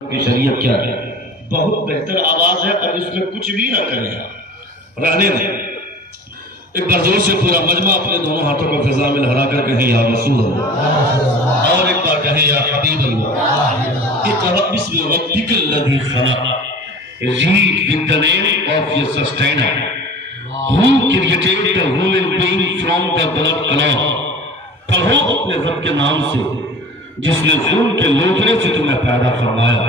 کی شریعت کیا ہے؟ بہت بہتر آواز ہے اور اس میں کچھ بھی نہ کریں رہنے دیں۔ ایک بار زور سے پورا مجمع اپنے دونوں ہاتھوں کو فضا میں لہرا کر کہیں یا رسول اللہ، اور ایک بار کہیں یا حبیب اللہ۔ اقرأ بسم ربک الذی خلق، read with the name of your sustainer who created the human being from the blood clot۔ پڑھو اپنے رب کے نام سے جس نے خون کے لوتھڑے سے تمہیں پیدا فرمایا۔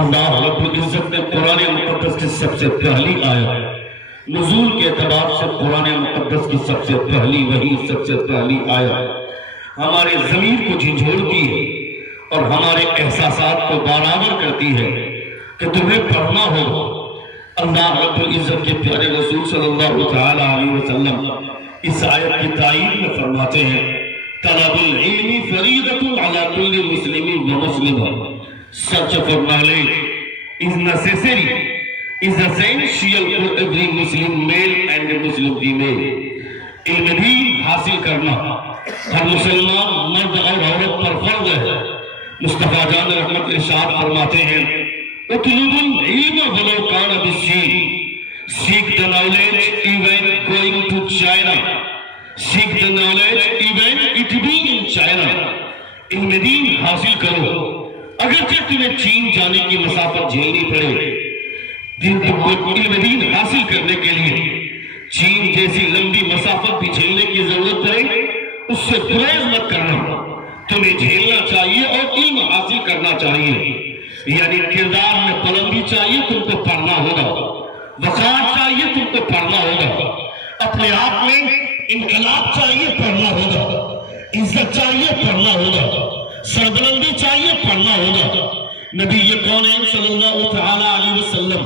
اللہ رب العزت نے قرآن مقدس کی سب سے پہلی آیت، نزول کے اعتبار سے قرآن مقدس کی سب سے پہلی وحی، سب سے پہلی آیت ہمارے ضمیر کو جھنجھوڑتی ہے اور ہمارے احساسات کو برابر کرتی ہے کہ تمہیں پڑھنا ہوگا۔ اللہ رب العزت کے پیارے رسول صلی اللہ علیہ وسلم اس آیت کی تائید میں فرماتے ہیں، طلب العلم فریضۃ علی کل مسلم و مسلمہ۔ Search for knowledge is necessary, is essential for every Muslim male and Muslim female۔ علم دین حاصل کرنا ہر مسلمان مرد اور عورت پر فرض ہے۔ مصطفیٰ جان رحمت ارشاد فرماتے ہیں، اطلب العلم ولو کان بالصین، seek the knowledge even going to China، seek the knowledge even it being in China۔ علم دین حاصل کرو اگرچہ تمہیں چین جانے کی مسافت جھیلنی پڑے۔ علم دین حاصل کرنے کے لیے چین جیسی لمبی مسافت بھی جھیلنے کی ضرورت پڑے، اس سے گریز مت کرنا، تمہیں جھیلنا چاہیے اور علم حاصل کرنا چاہیے۔ یعنی کردار میں بلندی چاہیے، تم کو پڑھنا ہوگا، وقار چاہیے، تم کو پڑھنا ہوگا، اپنے آپ میں انقلاب چاہیے، پڑھنا ہوگا، عزت چاہیے، پڑھنا ہوگا، سربلندی چاہیے، پڑھنا ہوگا۔ نبی کونین صلی اللہ تعالیٰ علیہ وسلم،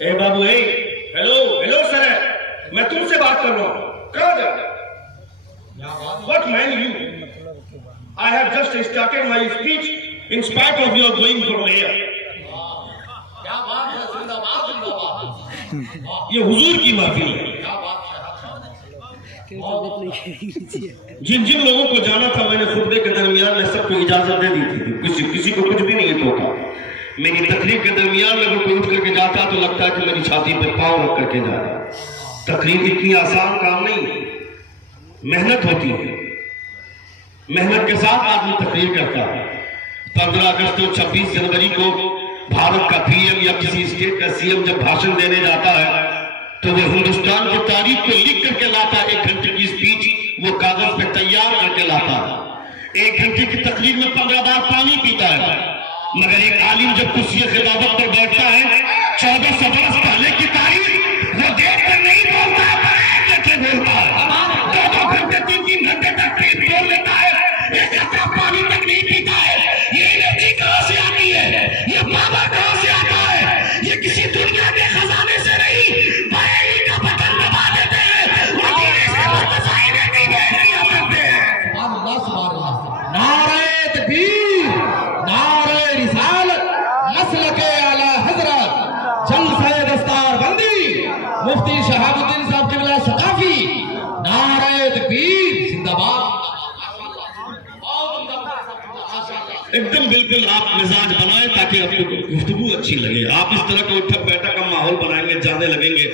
اے بابو، اے ہیلو سر، میں تم سے بات کر رہا ہوں، کہاں جا؟ What man you? I have just started my speech in spite of your going from here۔ یہ حضور کی محفل ہے۔ جن لوگوں کو جانا تھا میں نے خطبے کے درمیان میں سب کو اجازت دے دی تھی، کسی کو کچھ بھی نہیں ٹوکا۔ میری تقریر کے درمیان میں کوئی اٹھ کر کے جاتا تو لگتا ہے کہ میری چھاتی پہ پاؤں رکھ کر کے جا رہا۔ تقریر اتنی آسان کام نہیں ہے، محنت ہوتی ہے، محنت کے ساتھ آدمی تقریر کرتا ہے۔ 15 اگست اور 26 جنوری کو بھارت کا پی ایم یا کسی اسٹیٹ کا سی ایم جب بھاشن دینے جاتا ہے تو وہ ہندوستان کی تاریخ کو لکھ کر کے لاتا ہے۔ 1 گھنٹے کی سپیچ وہ کاغذ پہ تیار کر کے لاتا ہے۔ 1 گھنٹے کی تقریر میں 15 بار پانی پیتا ہے، مگر ایک عالم جب کرسی خطابت پر بیٹھتا ہے 1400 برس پہلے کی تاریخ وہ دیکھ کر نہیں بولتا ہے، دیکھ کے بولتا ہے۔ 2 گھنٹے 3 گھنٹے تک بول لیتا ہے، ایک گھنٹہ پانی تک نہیں پیتا ہے۔ یہ انرجی کہاں سے آتی ہے؟ یہ پاور کہاں سے آتا ہے؟ یہ کسی دنیا کے خزانے سے نہیں، مفتی شہاب الدین صاحب قبلہ ثقافی، نعرہ تکبیر، زندہ باد۔ ایک دم بالکل آپ مزاج بنائیں تاکہ آپ کو گفتگو اچھی لگے۔ آپ اس طرح کا اٹھک بیٹھک کا ماحول بنائیں گے، جانے لگیں گے،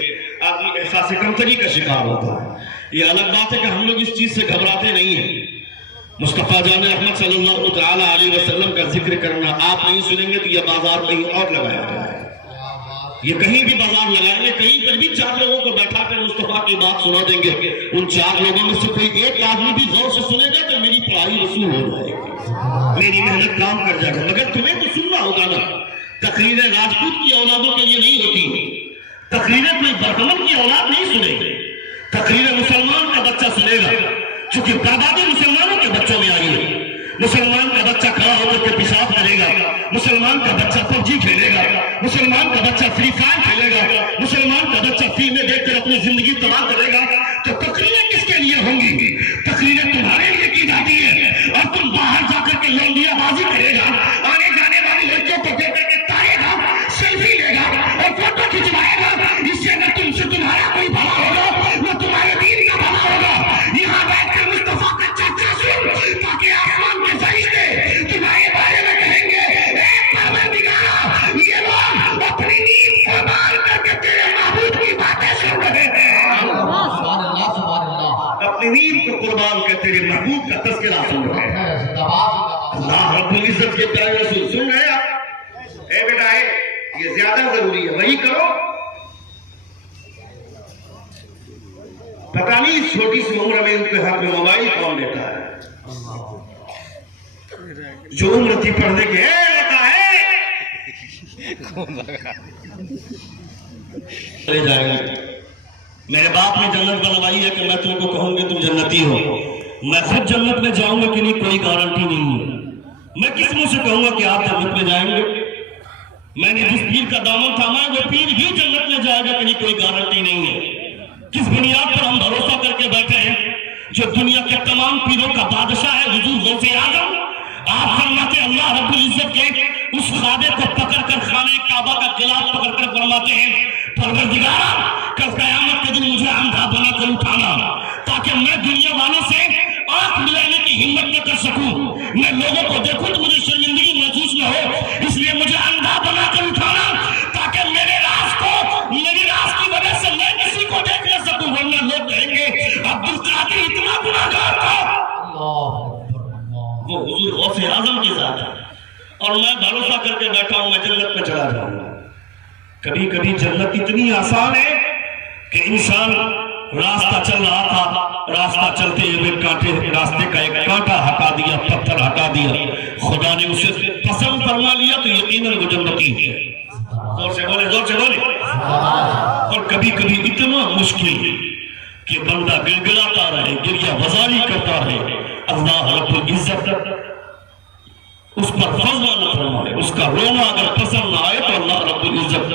آدمی احساس کمتری کا شکار ہوتا ہے۔ یہ الگ بات ہے کہ ہم لوگ اس چیز سے گھبراتے نہیں ہیں۔ مصطفیٰ جان احمد صلی اللہ تعالیٰ علیہ وسلم کا ذکر کرنا آپ نہیں سنیں گے تو یہ بازار کہیں اور لگایا جائے گا۔ یہ کہیں بھی بازار لگائیں گے، کہیں پر بھی 4 لوگوں کو بیٹھا کر مصطفیٰ کی بات سنا دیں گے، ان 4 لوگوں میں سے کوئی ایک آدمی بھی غور سے سنے گا تو میری پڑھائی وصول ہو جائے گی، میری محنت کام کر جائے گا۔ مگر تمہیں تو سننا ہوگا نا۔ تقریریں راجپوت کی اولادوں کے لیے نہیں ہوتی، تقریریں کوئی برہمن کی اولاد نہیں سنے گی، تقریریں مسلمان کا بچہ سنے گا، چونکہ بربادی مسلمانوں کے بچوں میں آئی ہے۔ مسلمان کا بچہ کھڑا ہو کر کے پیشاب کرے گا، مسلمان کا بچہ پبجی کھیلے گا، مسلمان کا بچہ فری فائر کھیلے گا، مسلمان کا بچہ فلمیں دیکھ کر اپنی زندگی تباہ کرے گا۔ تو تقریریں کس کے لیے ہوں گی؟ تقریریں تمہارے لیے کی جاتی ہے، اور تم باہر جا کر کے لونڈیا بازی کرے گا، آنے جانے والی لڑکیوں کو دیکھ کر کے تارے گا، سیلفی لے گا اور فوٹو کھنچوائے گا۔ اس سے نہ تم سے تمہارا کوئی بھلا ہوگا نہ تمہارے دین کا بھلا ہوگا۔ یہاں بیٹھ کر مصطفیٰ کا چرچا سن تاکہ آسمان کے فرشتے تمہارے بارے میں کہیں گے، عزت کے پیارے رسول سن رہے ہیں آپ؟ اے بیٹا ہے یہ زیادہ ضروری ہے، وہی کرو. پتہ نہیں اس چھوٹی سی عمر میں ان کے ہاتھ میں موبائل کون دیتا ہے؟ جو عمر تھی پڑھنے کے چلے جائیں گے. میرے باپ نے جنت بنوائی ہے کہ میں تم کو کہوں گی تم جنتی ہو. میں خود جنت میں جاؤں گا کہ نہیں کوئی گارنٹی نہیں ہے. میں کس منہ سے کہوں گا کہ آپ جنت میں جائیں گے؟ میں نے جس پیر کا دامن تھاما وہ پیر بھی جنت میں جائے گا کہ نہیں کوئی گارنٹی نہیں ہے. کس بنیاد پر ہم بھروسہ کر کے بیٹھے ہیں؟ جو دنیا کے تمام پیروں کا بادشاہ ہے حضور غوث اعظم، آپ فرماتے اللہ رب العزت کے اس خادے کو پکڑ کر خانہ کعبہ کا غلاف پکڑ کر فرماتے ہیں پروردگارا کل قیامت کے دن مجھے اندھا بنا کر اٹھانا تاکہ میں دنیا والوں سے آنکھ ملانے کی ہمت نہ کر سکوں، میں لوگوں کو دیکھوں تو مجھے شرمندگی محسوس نہ ہو، اس لیے مجھے اندھا بنا کر اٹھانا تاکہ میرے راز کی وجہ سے میں کسی کو دیکھ نہ سکوں، ورنہ لوگ کہیں گے عبد القادر اتنا گناہگار تھا. وہ حضور غوث اعظم کی ذات ہے اور میں بھروسہ کر کے بیٹھا ہوں میں جنت میں چلا جاؤں گا. کبھی کبھی جنت اتنی آسان ہے کہ انسان راستہ چل رہا تھا، راستہ چلتے ہوئے راستے کا ایک کانٹا ہٹا دیا، پتھر ہٹا دیا، خدا نے اسے پسند فرما لیا تو یقیناً وہ جنتی ہے. زور سے بولے. اور کبھی کبھی اتنا مشکل کہ بندہ گڑگڑاتا رہے، گریہ بازاری کرتا رہے، اللہ رب العزت اس پر فضل نہ فرمائے، اس کا رونا اگر پسند نہ آئے تو اللہ رب العزت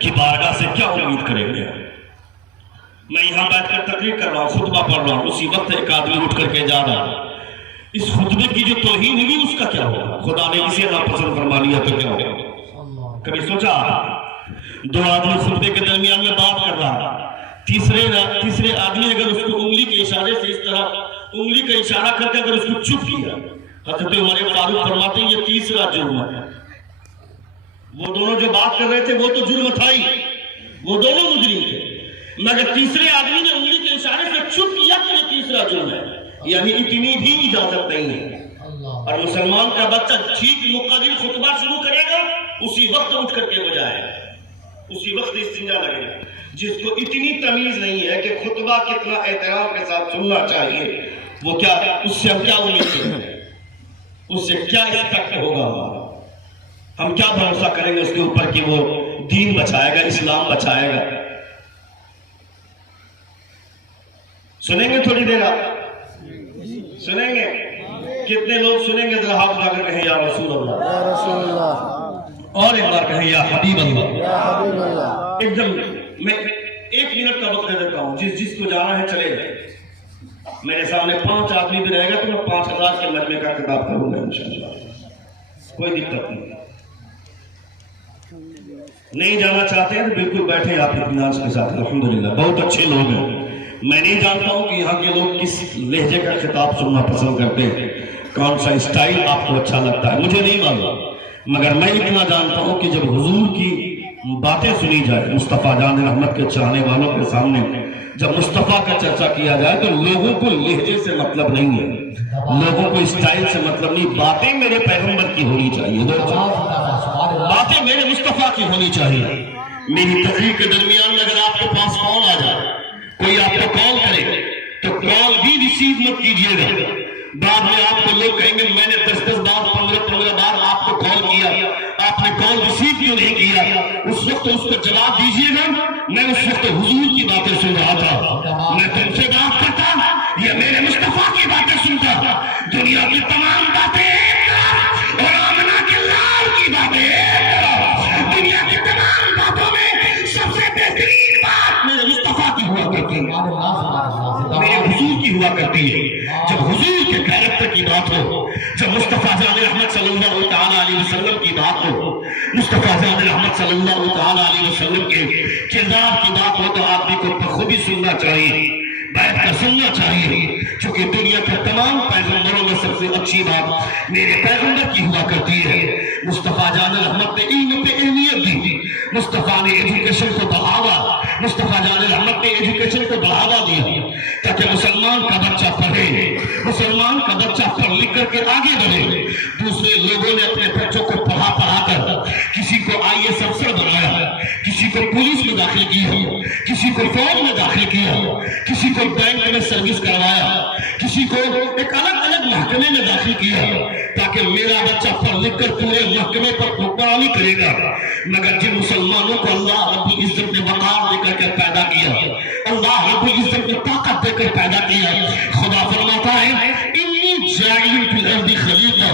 کی بارگاہ سے کیا امید کریں گے؟ میں یہاں بیٹھ کر تقریر کر رہا ہوں، خطبہ پڑھ رہا ہوں، اسی وقت ایک آدمی اٹھ کر کے جا رہا ہے. اس خطبے کی جو توہین ہوئی اس کا کیا ہوگا؟ خدا نے اسے ناپسند فرما لیا تو کیا ہوگا؟ کبھی سوچا؟ دو آدمی خطبے کے درمیان میں بات کر رہا ہے، تیسرے آدمی اگر اس کو انگلی کے اشارے سے اس طرح انگلی کا اشارہ کر کے اگر اس کو چپ کیا، حضرت عمر فاروق فرماتے ہیں یہ تیسرا جرم ہے. وہ دونوں جو بات کر رہے تھے وہ تو جرم تھا ہی، وہ دونوں مجرم تھے، مگر تیسرے آدمی نے انگلی کے اشارے سے چپ کیا کہ یہ تیسرا جرم ہے. یعنی اتنی بھی اجازت نہیں ہے. اور مسلمان کا بچہ ٹھیک مقرر خطبہ شروع کرے گا اسی وقت اٹھ کر کے ہو جائے گا، اسی وقت استنجا لگے گا. جس کو اتنی تمیز نہیں ہے کہ خطبہ کتنا احترام کے ساتھ سننا چاہیے، وہ کیا اس سے ہم کیا امید کریں گے؟ اس سے کیا ایکسپیکٹ ہوگا؟ ہم کیا بھروسہ کریں گے اس کے اوپر کہ وہ دین بچائے گا، اسلام بچائے گا؟ سنیں گے تھوڑی دیر؟ آپ سنیں گے؟ کتنے لوگ سنیں گے؟ ذرا ہاتھ اٹھا کر کہیں یا رسول اللہ، یا رسول اللہ، اور ایک بار کہیں یا حبیب اللہ، یا حبیب اللہ. ایک دم میں 1 منٹ کا وقت دے دیتا ہوں، جس کو جانا ہے چلے جائے. میرے سامنے 5 آدمی بھی رہے گا تو میں 5000 کے مجمع کا خطاب کروں گا انشاءاللہ، کوئی دقت نہیں. نہیں جانا چاہتے ہیں تو بالکل بیٹھے آپ اطمینان کے ساتھ. الحمدللہ بہت اچھے لوگ ہیں. میں نہیں جانتا ہوں کہ یہاں کے لوگ کس لہجے کا خطاب سننا پسند کرتے ہیں، کون سا اسٹائل آپ کو اچھا لگتا ہے، مجھے نہیں معلوم، مگر میں اتنا جانتا ہوں کہ جب حضور کی باتیں سنی جائے، مصطفیٰ جان رحمت کے چاہنے والوں کے سامنے جب مصطفیٰ کا چرچا کیا جائے تو لوگوں کو لہجے سے مطلب نہیں ہے، لوگوں کو اسٹائل سے مطلب نہیں. باتیں میرے پیغمبر کی ہونی چاہیے، باتیں میرے مصطفیٰ کی ہونی چاہیے. میری تقریر کے درمیان میں اگر آپ کے پاس کال آ جائے، کوئی آپ کو کال کرے تو کال بھی ریسیو مت کیجیے گا. بعد میں آپ کو لوگ کہیں گے میں نے 10 بار 15 بار آپ کو کال کیا، آپ نے کال ریسیو کیوں نہیں کیا؟ اس وقت اس کو جواب دیجیے گا میں اس وقت حضور کی باتیں سن رہا تھا، میں تم سے بات کرتا یا میرے مصطفیٰ کی باتیں سنتا. دنیا کی تمام باتیں اور آمنہ کے لال کی باتیں، دنیا کی تمام باتوں میں سب سے بہترین بات میرے مصطفیٰ کی ہوا کرتی ہے، میرے حضور کی ہوا کرتی ہے. جب حضور کے کیریکٹر کی بات ہو، جب مصطفیٰ جان رحمت صلی اللہ تعالیٰ علیہ وسلم کی بات ہو، مصطفیٰ جان رحمت صلی اللہ تعالیٰ علیہ وسلم کے کردار کی بات ہو تو آدمی کو بخوبی سننا چاہیے. بیٹھ کر سننا چاہیے، چونکہ دنیا کے تمام پیغمبروں میں سب سے اچھی بات میرے پیغمبر کی ہوا کرتی ہے۔ مصطفیٰ جان رحمت نے علم پہ اہمیت دی، مصطفیٰ نے ایجوکیشن کو بڑھاوا، مصطفیٰ جان رحمت نے ایجوکیشن کو بڑھاوا دیا تاکہ مسلمان کا بچہ پڑھے، مسلمان کا بچہ پڑھ لکھ کر کے آگے بڑھے۔ دوسرے لوگوں نے اپنے بچوں کو پڑھا کر کسی کو IAS افسر بنایا، کسی کو پولیس میں داخل کیا، کسی کو فوج میں داخل کیا، کسی کو بینک میں سروس کروایا، کسی کو ایک الگ محکمے میں داخل کیا تاکہ میرا بچہ پڑھ لکھ کر پورے محکمے پر حکمرانی کرے گا۔ مگر جن مسلمانوں کو اللہ رب العزت نے وقار دے کر کے پیدا کیا، اللہ رب العزت نے طاقت دے کر پیدا کیا، خدا فرماتا ہے انی جاعل فی الارض خلیفہ،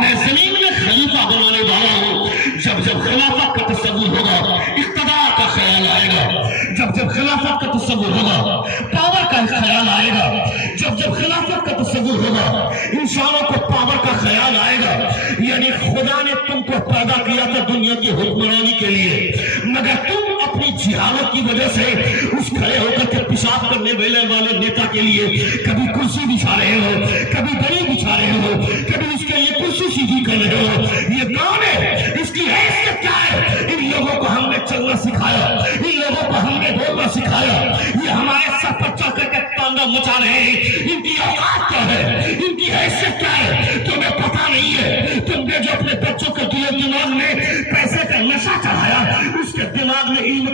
میں زمین میں خلیفہ بنانے والا ہوں۔ جب خلافت کا تصور ہوگا اقتدار کا خیال آئے گا، جب خلافت کا تصور ہوگا پاور کا خیال آئے گا، جب خلافت کا تصور ہوگا انسانوں کو پاور کا خیال آئے گا۔ یعنی خدا نے تم کو پیدا کیا تھا دنیا کی حکمرانی کے لیے، مگر تم اپنی جہالت کی وجہ سے اس کھڑے ہو کر کے پیشاب کرنے والے نیتا کے لیے کبھی کرسی بچھا رہے ہو، کبھی دری بچھا رہے ہو، کبھی اس کے لیے کرسی سیدھی کر رہے ہو۔ یہ کون ہے؟ اس کی حیثیت کیا ہے؟ ان لوگوں کو ہم نے چلنا سکھایا، ان لوگوں کو ہم نے بولنا سکھایا، یہ ہمارے سر پر چڑھ کر کے تانڈو مچا رہے ہیں۔ ان کی اوقات کیا ہے؟ ان کی حیثیت کیا ہے؟ تمہیں پتہ نہیں ہے۔ تم نے جو اپنے بچوں کے دماغ میں پیسے کا نشہ چڑھایا، اس کے دماغ میں علم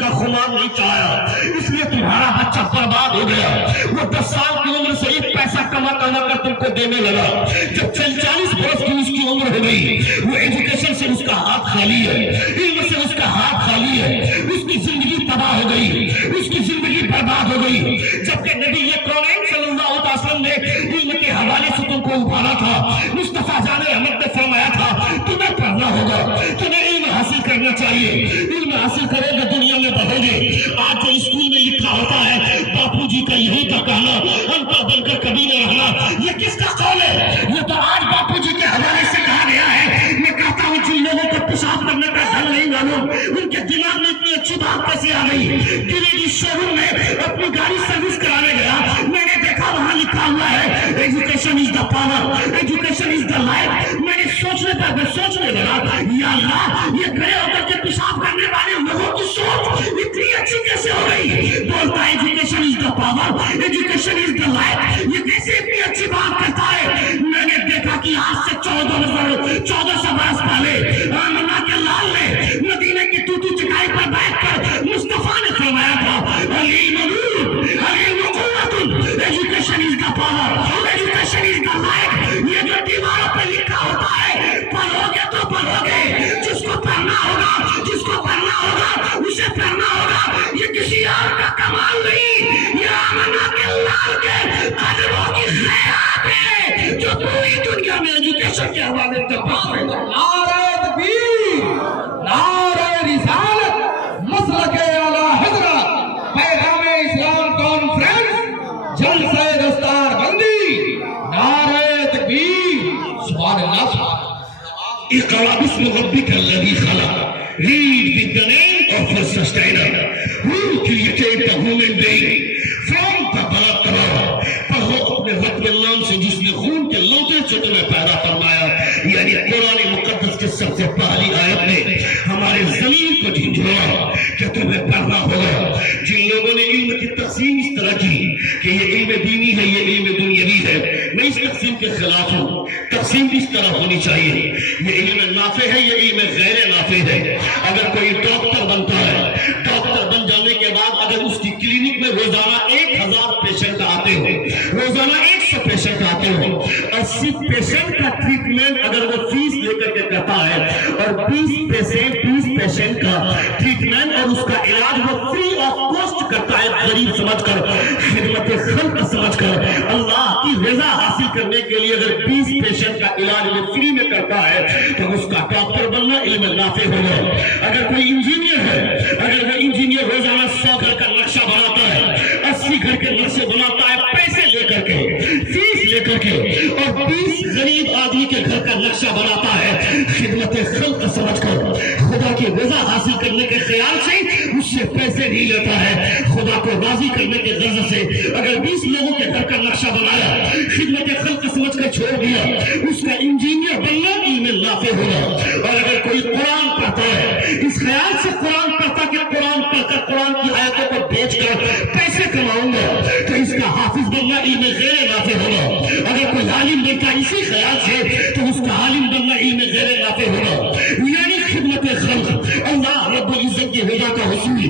کا خمار نہیں چڑھایا، اس لیے تمہارا بچہ برباد ہو گیا۔ وہ 10 سال کی عمر سے ایک پیسہ کما کر تم کو دینے لگا، جب 40 برس کی اس کی عمر ہو گئی، وہ ایجوکیشن سے اس کا ہاتھ خالی ہے، علم سے اس کا ہاتھ خالی ہے، اس کی زندگی تباہ ہو گئی، اس کی زندگی برباد ہو گئی۔ جبکہ نبی کونین صلی اللہ علیہ وسلم نے علم کے حوالے سے تم کو ابھارا تھا، مصطفیٰ جان احمد نے فرمایا تھا تمہیں پڑھنا ہوگا، تمہیں علم حاصل کرنا چاہیے، علم حاصل کرے گا دنیا میں بڑھو گے۔ آج جو اسکول میں لکھا ہوتا ہے باپو جی کا یہی کا کہنا، ان پڑھ بن کر کبھی نہ رہنا، یہ کس کا قول ہے؟ یہ تو آج باپو جی کے حوالے سے کہا گیا ہے۔ میں کہتا ہوں جن لوگوں کو پیشاب کرنے کا ڈھنگ نہیں معلوم، ان کے دماغ میں اتنی اچھی بات کیسے آ گئی؟ ڈیلیوری شو روم میں اپنی گاڑی سروس کرانے گیا، میں نے دیکھا وہاں لکھا ہوا ہے education is the power, education is the life. میں نے سوچنے لگا یا اللہ، یہ کھڑے ہو کر کے پیشاب کرنے والے لوگوں کی سوچ اتنی اچھی کیسے ہو گئی؟ بولتا ہے education is the power, education is the life, یہ کیسے اتنی اچھی بات کرتا ہے؟ میں نے دیکھا کہ آج سے 1400 برس پہلے آمنہ کے لال نے مدینہ کی ٹوٹی چٹائی پر بیٹھ کر مصطفیٰ نے فرمایا تھا العلم نور، العلم قوت، education is the power, education is the life. یہ جو دیواروں پہ لکھا ہوتا ہے پڑھو گے تو پڑھو گے، جس کو پڑھنا ہوگا، جس کو پڑھنا ہوگا اسے پڑھنا ہوگا۔ یہ کسی اور کا کمال نہیں، یہ آمنہ کے لال کے قدموں کی خیرات ہے جو پوری دنیا میں ایجوکیشن کے حوالے سے پڑھ۔ نعرہ تکبیر، نعرہ رسالت، مسلک اعلیٰ حضرت، پیغام اسلام کانفرنس، جلسہ دستار بندی، نعرہ تکبیر، سبحان اللہ، سبحان اللہ۔ اقرأ باسم ربک الذی خلق، read with the name of the sustainer who created the human being from the blood clot۔ پڑھو اپنے رب کے نام سے جس نے خون کے لوٹے سے تمہیں پیدا فرمایا۔ یعنی قرآن مقدس کے سب سے پہلی آیت نے ہمارے زمین کو جھنجھوڑا کہ تمہیں پڑھنا ہوگا۔ جن لوگوں نے علم کی تقسیم اس طرح کی کہ یہ علم دینی ہے، یہ علم دنیاوی ہے، میں اس تقسیم کے خلاف ہوں۔ تقسیم اس طرح ہونی چاہیے، یہ علم نافع ہے، یہ علم غیر نافع ہے۔ اگر کوئی ڈاکٹر بنتا ہے، ڈاکٹر بن جانے کے بعد اگر اس کی کلینک میں روزانہ 1000 پیشنٹ آتے ہو، روزانہ 100 پیشنٹ آتے ہو، 80 پیشنٹ کا ٹریٹمنٹ اگر وہ فیس لے کر کے کرتا ہے اور 20 پیشنٹ کا ٹریٹمنٹ اور اس کا علاج وہ فری آف کاسٹ کرتا ہے، غریب سمجھ کر، خدمت خلق سمجھ کر، اللہ کی رضا حاصل کرنے کے لیے اگر 20 پیشنٹ کا علاج وہ فری میں کرتا ہے تو اس کا ڈاکٹر بننا علم نافع ہوگا۔ اگر کوئی انجینئر ہے، اگر وہ انجینئر روزانہ 100 گھر کا نقشہ بناتا ہے، 80 گھر کے نقشے بناتا ہے پیسے لے کر کے، فیس لے کر کے، اور 20 غریب آدمی کے گھر کا نقشہ بناتا ہے خدمت خلق سمجھ کر، خدا کی رضا حاصل کرنے کے خیال سے، اس سے پیسے نہیں لیتا ہے، خدا کو راضی کرنے کے غرض سے اگر 20 لوگوں کے گھر کا نقشہ بنایا، خدمت خلق سمجھ کر چھوڑ دیا، اس کا انجینئر بننا علم نافع ہوگا۔ اور اگر کوئی قرآن پڑھتا ہے اس خیال سے قرآن پڑھتا کہ قرآن پڑھ کر قرآن کی آیتوں کو بیچ کر پیسے کماؤں گا، تو اس کا حافظ بننا علم غیر نافع ہوگا۔ اگر کوئی عالم بنتا اسی خیال سے تو اس کا عالم بننا علم غیر نافع ہوگا۔ یعنی خدمت خلق، اللہ رب العزت کی رضا کا حصول،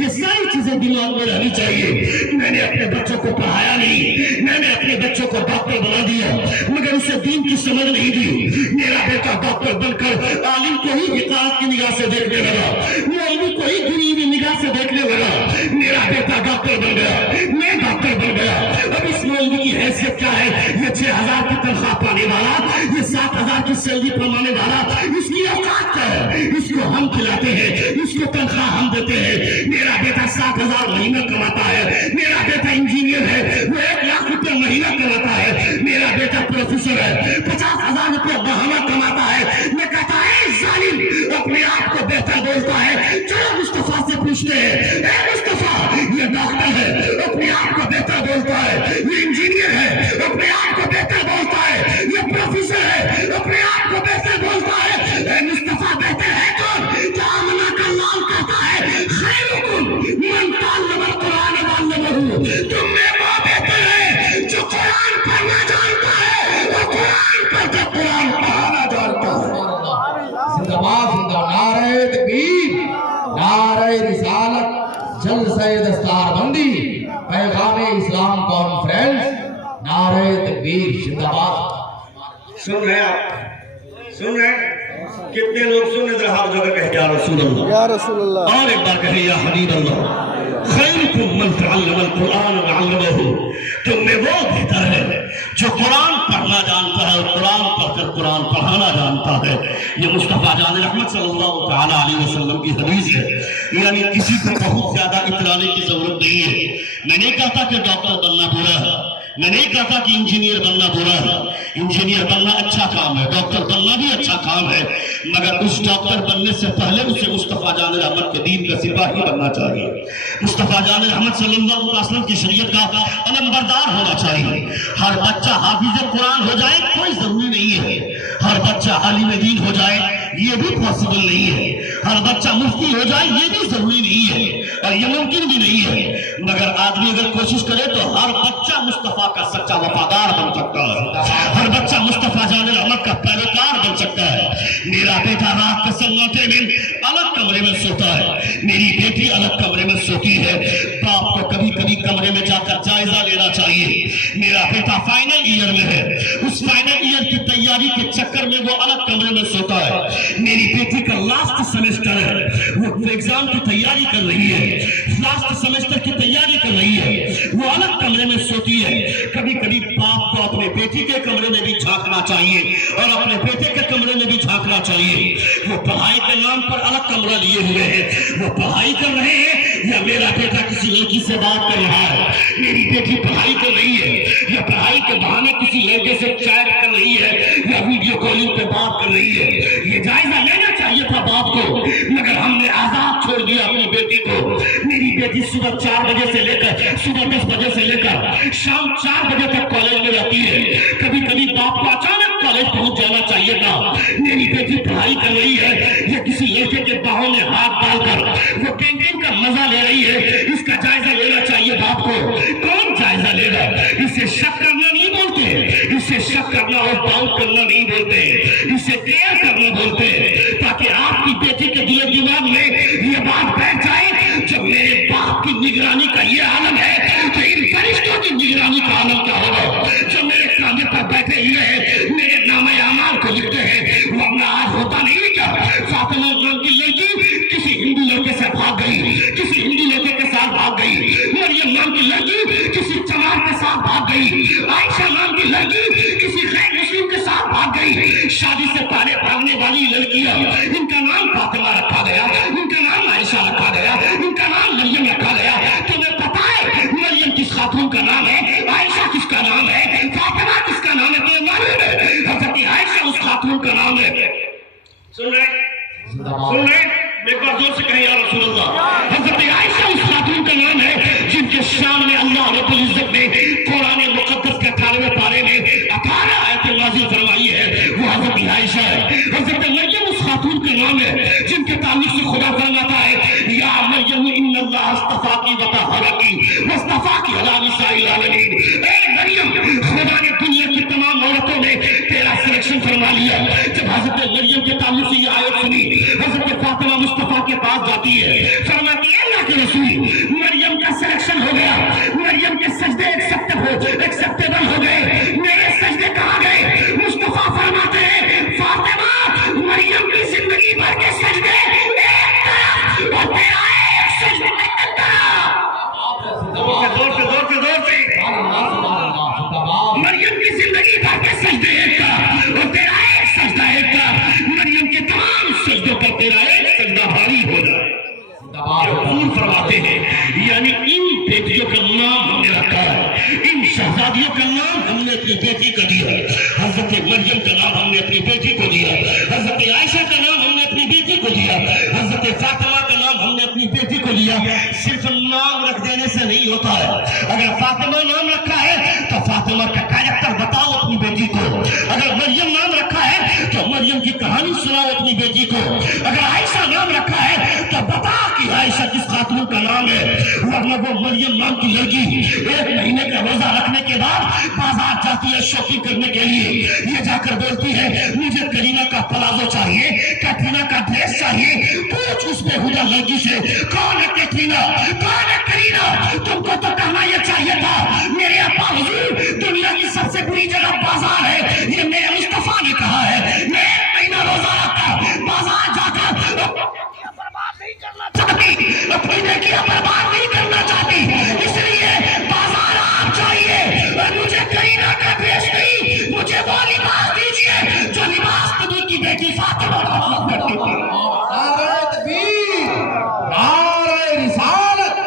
یہ ساری چیزیں دماغ میں رہنی چاہیے۔ میں نے اپنے بچوں کو پڑھایا نہیں، میں نے اپنے بچوں کو ڈاکٹر بنا دیا مگر اسے دین کی سمجھ نہیں دی۔ میرا بیٹا ڈاکٹر بن کر عالم کو ہی حقارت کی نگاہ سے دیکھنے لگا، مولوی کو ہی دنیوی نگاہ سے دیکھنے لگا۔ میرا بیٹا ڈاکٹر بن گیا، میں ڈاکٹر بن گیا، اب اس مولوی کی حیثیت کیا ہے؟ یہ 6,000 کی تنخواہ پانے والا، یہ 7,000 کی سیلری کمانے والا، اس کی اوقات کیا ہے؟ اس کو ہم کھلاتے ہیں، اس کو تنخواہ ہم دیتے ہیں۔ میرا بیٹا 7,000 مہینہ کماتا ہے، میرا بیٹا انجینئر ہے، وہ 1 لاکھ روپے مہینہ کماتا ہے، میرا بیٹا پروفیسر ہے، 50,000 روپے مہینہ کماتا ہے۔ میں کہتا ہے ظالم اپنے آپ کو بہتر بولتا ہے، چلو مصطفیٰ سے پوچھتے ہیں، اے مصطفیٰ یہ ڈاکٹر ہے اپنے آپ کو بہتر بولتا ہے، یہ انجینئر ہے اپنے آپ کو بہتر بولتا ہے، یہ پروفیسر ہے اپنے آپ کو بہتر بولتا ہے، اے مصطفیٰ بہتر ہے کون؟ تو آمنہ کا لال کہتا ہے خیرکم من تعلم القرآن وعلمہ، تم میں وہ بہتر ہے جو قرآن پڑھنا جانتا ہے اور قرآن پڑھ کر قرآن پڑھانا جانتا ہے۔ زندہ باد زندہ، نعرہ تکبیر، نعرہ رسالت، جلسہ دستار بندی، پیغام اسلام کانفرنس، نعرہ تکبیر، زندہ باد۔ سن رہے ہیں آپ؟ سن رہے ہیں؟ کتنے لوگ سن رہے ہیں؟ ہاتھ جوڑ کر کہتے یا رسول اللہ، یا رسول اللہ، اور ایک بار کہے یا حبیب اللہ۔ خیرکم من تعلم القرآن وعلمہ، تم میں وہ بہتر ہے جو قرآن پڑھنا جانتا ہے اور قرآن پڑھ کر قرآن پڑھانا جانتا ہے۔ یہ مصطفیٰ جان رحمت صلی اللہ تعالیٰ علیہ وسلم کی حدیث ہے۔ یعنی کسی کو بہت زیادہ اترانے کی ضرورت نہیں ہے۔ میں نہیں کہتا کہ ڈاکٹر بننا برا ہے، میں نہیں کہتا کہ انجینئر بننا برا ہے، انجینئر بننا اچھا کام ہے، ڈاکٹر بننا بھی اچھا کام ہے، مگر اس ڈاکٹر بننے سے پہلے اسے مصطفیٰ جان رحمت کے دین کا سپاہی بننا چاہیے، مصطفیٰ جان رحمت صلی اللہ علیہ وسلم کی شریعت کا علم بردار ہونا چاہیے۔ ہر بچہ حافظ قرآن ہو جائے کوئی ضروری نہیں ہے، ہر بچہ عالم دین ہو جائے یہ بھی پاسبل نہیں ہے، ہر بچہ مفتی ہو جائے یہ بھی ضروری نہیں ہے اور یہ ممکن بھی نہیں ہے، مگر آدمی اگر کوشش کرے تو ہر بچہ مصطفیٰ کا سچا وفادار بن سکتا ہے، ہر بچہ مصطفیٰ جان رحمت کا پیروکار بن سکتا ہے۔ میرا بیٹا رات کے سناٹے میں الگ کمرے میں سوتا ہے، میری بیٹی الگ کمرے میں سوتی ہے، باپ کو کبھی کبھی کمرے میں جا کر جائزہ لینا چاہیے۔ میرا بیٹا فائنل ایئر میں ہے، اس فائنل ایئر کی تیاری کے چکر میں وہ الگ کمرے میں سوتا ہے۔ میری بیٹی کا لاسٹ سیمسٹر ہے، وہ ایگزام کی تیاری کر رہی ہے، لاسٹ سیمسٹر کی تیاری کر رہی ہے، وہ الگ کمرے میں سوتی ہے۔ کبھی کبھی باپ کو اپنے بیٹی کے کمرے میں بھی جھانکنا چاہیے اور اپنے بیٹے کے کمرے میں بھی جھانکنا چاہیے۔ وہ پڑھائی کے نام پر الگ کمرہ لیے ہوئے ہیں، وہ پڑھائی کر رہے ہیں یا میرا بیٹا کسی لڑکی سے بات کر رہا ہے، میری بیٹی پڑھائی کر رہی ہے یا پڑھائی کے بہانے کسی لڑکے سے چیٹ کر رہی ہے یا ویڈیو کالنگ پہ بات کر رہی ہے۔ یہ جائزہ لینا چاہیے تھا باپ کو، مگر ہم نے آزاد چھوڑ دیا اپنی بیٹی کو۔ میری بیٹی صبح 4 بجے سے لے کر صبح 10 بجے سے لے کر شام 4 بجے تک کالج میں رہتی ہے۔ کبھی کبھی باپ کو اچانک کالج پہنچ جانا چاہیے تھا، میری بیٹی پڑھائی کر رہی ہے یا کسی لڑکے کے باہوں میں ہاتھ ڈال کر وہ کینٹین کا مزہ لے رہی ہے، اس کا جائزہ لینا چاہیے باپ کو۔ کون جائزہ لے گا؟ اسے شک کرنا نہیں بولتے، اسے شک کرنا اور ڈاؤٹ کرنا نہیں بولتے، اسے کیئر کرنا بولتے ہیں، تاکہ آپ کی بیٹی کے دل و دماغ میں یہ بات بیٹھ جائے جب میرے باپ کی نگرانی کا یہ عالم ہے تو ان فرشتوں کی نگرانی کا عالم کیا ہوگا جو میرے کاندھے پر بیٹھے ہوئے ہیں، میرے نام اعمال کو لکھتے ہیں۔ ورنہ آج ہوتا نہیں کیا فاطمہ نام کی لڑکی کسی ہندو لڑکے سے بھاگ گئی، کسی ہندو لڑکے کے ساتھ بھاگ گئی، مریم نام کی لڑکی کسی چمار کے ساتھ بھاگ گئی، عائشہ نام کی لڑکی کسی غیر مسلم کے ساتھ بھاگ گئی۔ شادی سے پہلے بھاگنے والی لڑکیاں، ان کا نام فاطمہ رکھا گیا، ان کا نام عائشہ رکھا گیا، ان کا نام مریم رکھا گیا۔ تمہیں پتا ہے مریم کس خاتون کا نام ہے، عائشہ کس کا نام ہے، فاطمہ کس کا نام ہے؟ تمہیں معلوم ہے حضرت عائشہ اس خاتون کا نام ہے۔ سن رہے؟ سن رہے؟ ایک بار زور سے کہیں یا رسول اللہ. حضرت عائشہ اس خاتون کا نام ہے جن کے شان میں اللہ رب العزت نے قرآن مقدس کے 18ویں پارے میں 18 آیتیں نازل فرمائی ہے. وہ حضرت عائشہ ہے. حضرت مریم اس خاتون کا نام ہے جن کے تعلق سے خدا فرماتا ہے یا مریم ان اللہ اصطفاکی وطہرکی واصطفاکی علی نساء العالمین. اے مریم خدا نے دنیا کی تمام عورتوں میں تیرا سلیکشن فرما لیا. جب حضرت مریم کے تعلق سے یہ آیت سنی حضرت فاطمہ مصطفیٰ کے پاس جاتی ہے فرماتی ہے اللہ کے رسول مریم کا سلیکشن ہو گیا. مریم کے سجدے ایکسپٹیبل ہو گئے. میرے سجدے کہاں گئے؟ مصطفیٰ فرماتے ہیں فاطمہ مریم کی زندگی بھر کے سجدے ایک طرف اور تیرا ایک سجدہ ایک طرف. دور سے مریم کی زندگی بھر کے سجدے ایک طرف اور تیرا ایک سجدہ ایک طرف. مریم کے تمام سجدوں پر تیرا ایک سجدہ بھاری ہو جائے. حضور فرماتے ہیں یعنی ان بیٹیوں کا نام ہم نے رکھا ہے, ان شہزادیوں کا نام ہم نے اپنی بیٹی کو دیا. حضرت مریم کا نام ہم نے اپنی بیٹی کو دیا. حضرت عائشہ کا نام ہم نے اپنی بیٹی کو دیا. حضرت فاطمہ کا نام ہم نے اپنی بیٹی کو دیا. صرف نام رکھ دینے سے نہیں ہوتا ہے. اگر فاطمہ نام رکھا ہے تو فاطمہ کا کریکٹر بتاؤ اپنی بیٹی کو. اگر مریم نام رکھا ہے تو مریم کی کہانی سناؤ اپنی بیٹی کو. اگر عائشہ نام رکھا ہے تو بتا کہ عائشہ کس خاتون کا نام ہے. ورنہ وہ مریم نام کی لڑکی 1 مہینے کا روزہ رکھنے کے بعد بازار جاتی ہے شاپنگ کرنے کے لیے. یہ جا کر بولتی ہے مجھے کرینا کا پلازو چاہیے, کیٹرینا کا ڈریس چاہیے. پوچھ اس بے ہودہ لڑکی سے کون ہے کیٹرینا, کون ہے کرینا. تم کو تو کہنا یہ چاہیے تھا میرے ابا حضور دنیا کی سب سے بری جگہ بازار ہے. یہ میرے مصطفیٰ نے کہا ہے. میں 1 مہینہ روزہ رکھتا بازار جا کر اپنی نیکیاں برباد نہیں کرنا چاہتی. اس لیے بازار آپ چاہیے اور مجھے کرینا کا ڈریس نہیں, مجھے وہ لباس دیجیے جو لباس نبی کی بیٹی فاطمہ پسند کرتی تھی. نعرہ تکبیر, نعرہ رسالت,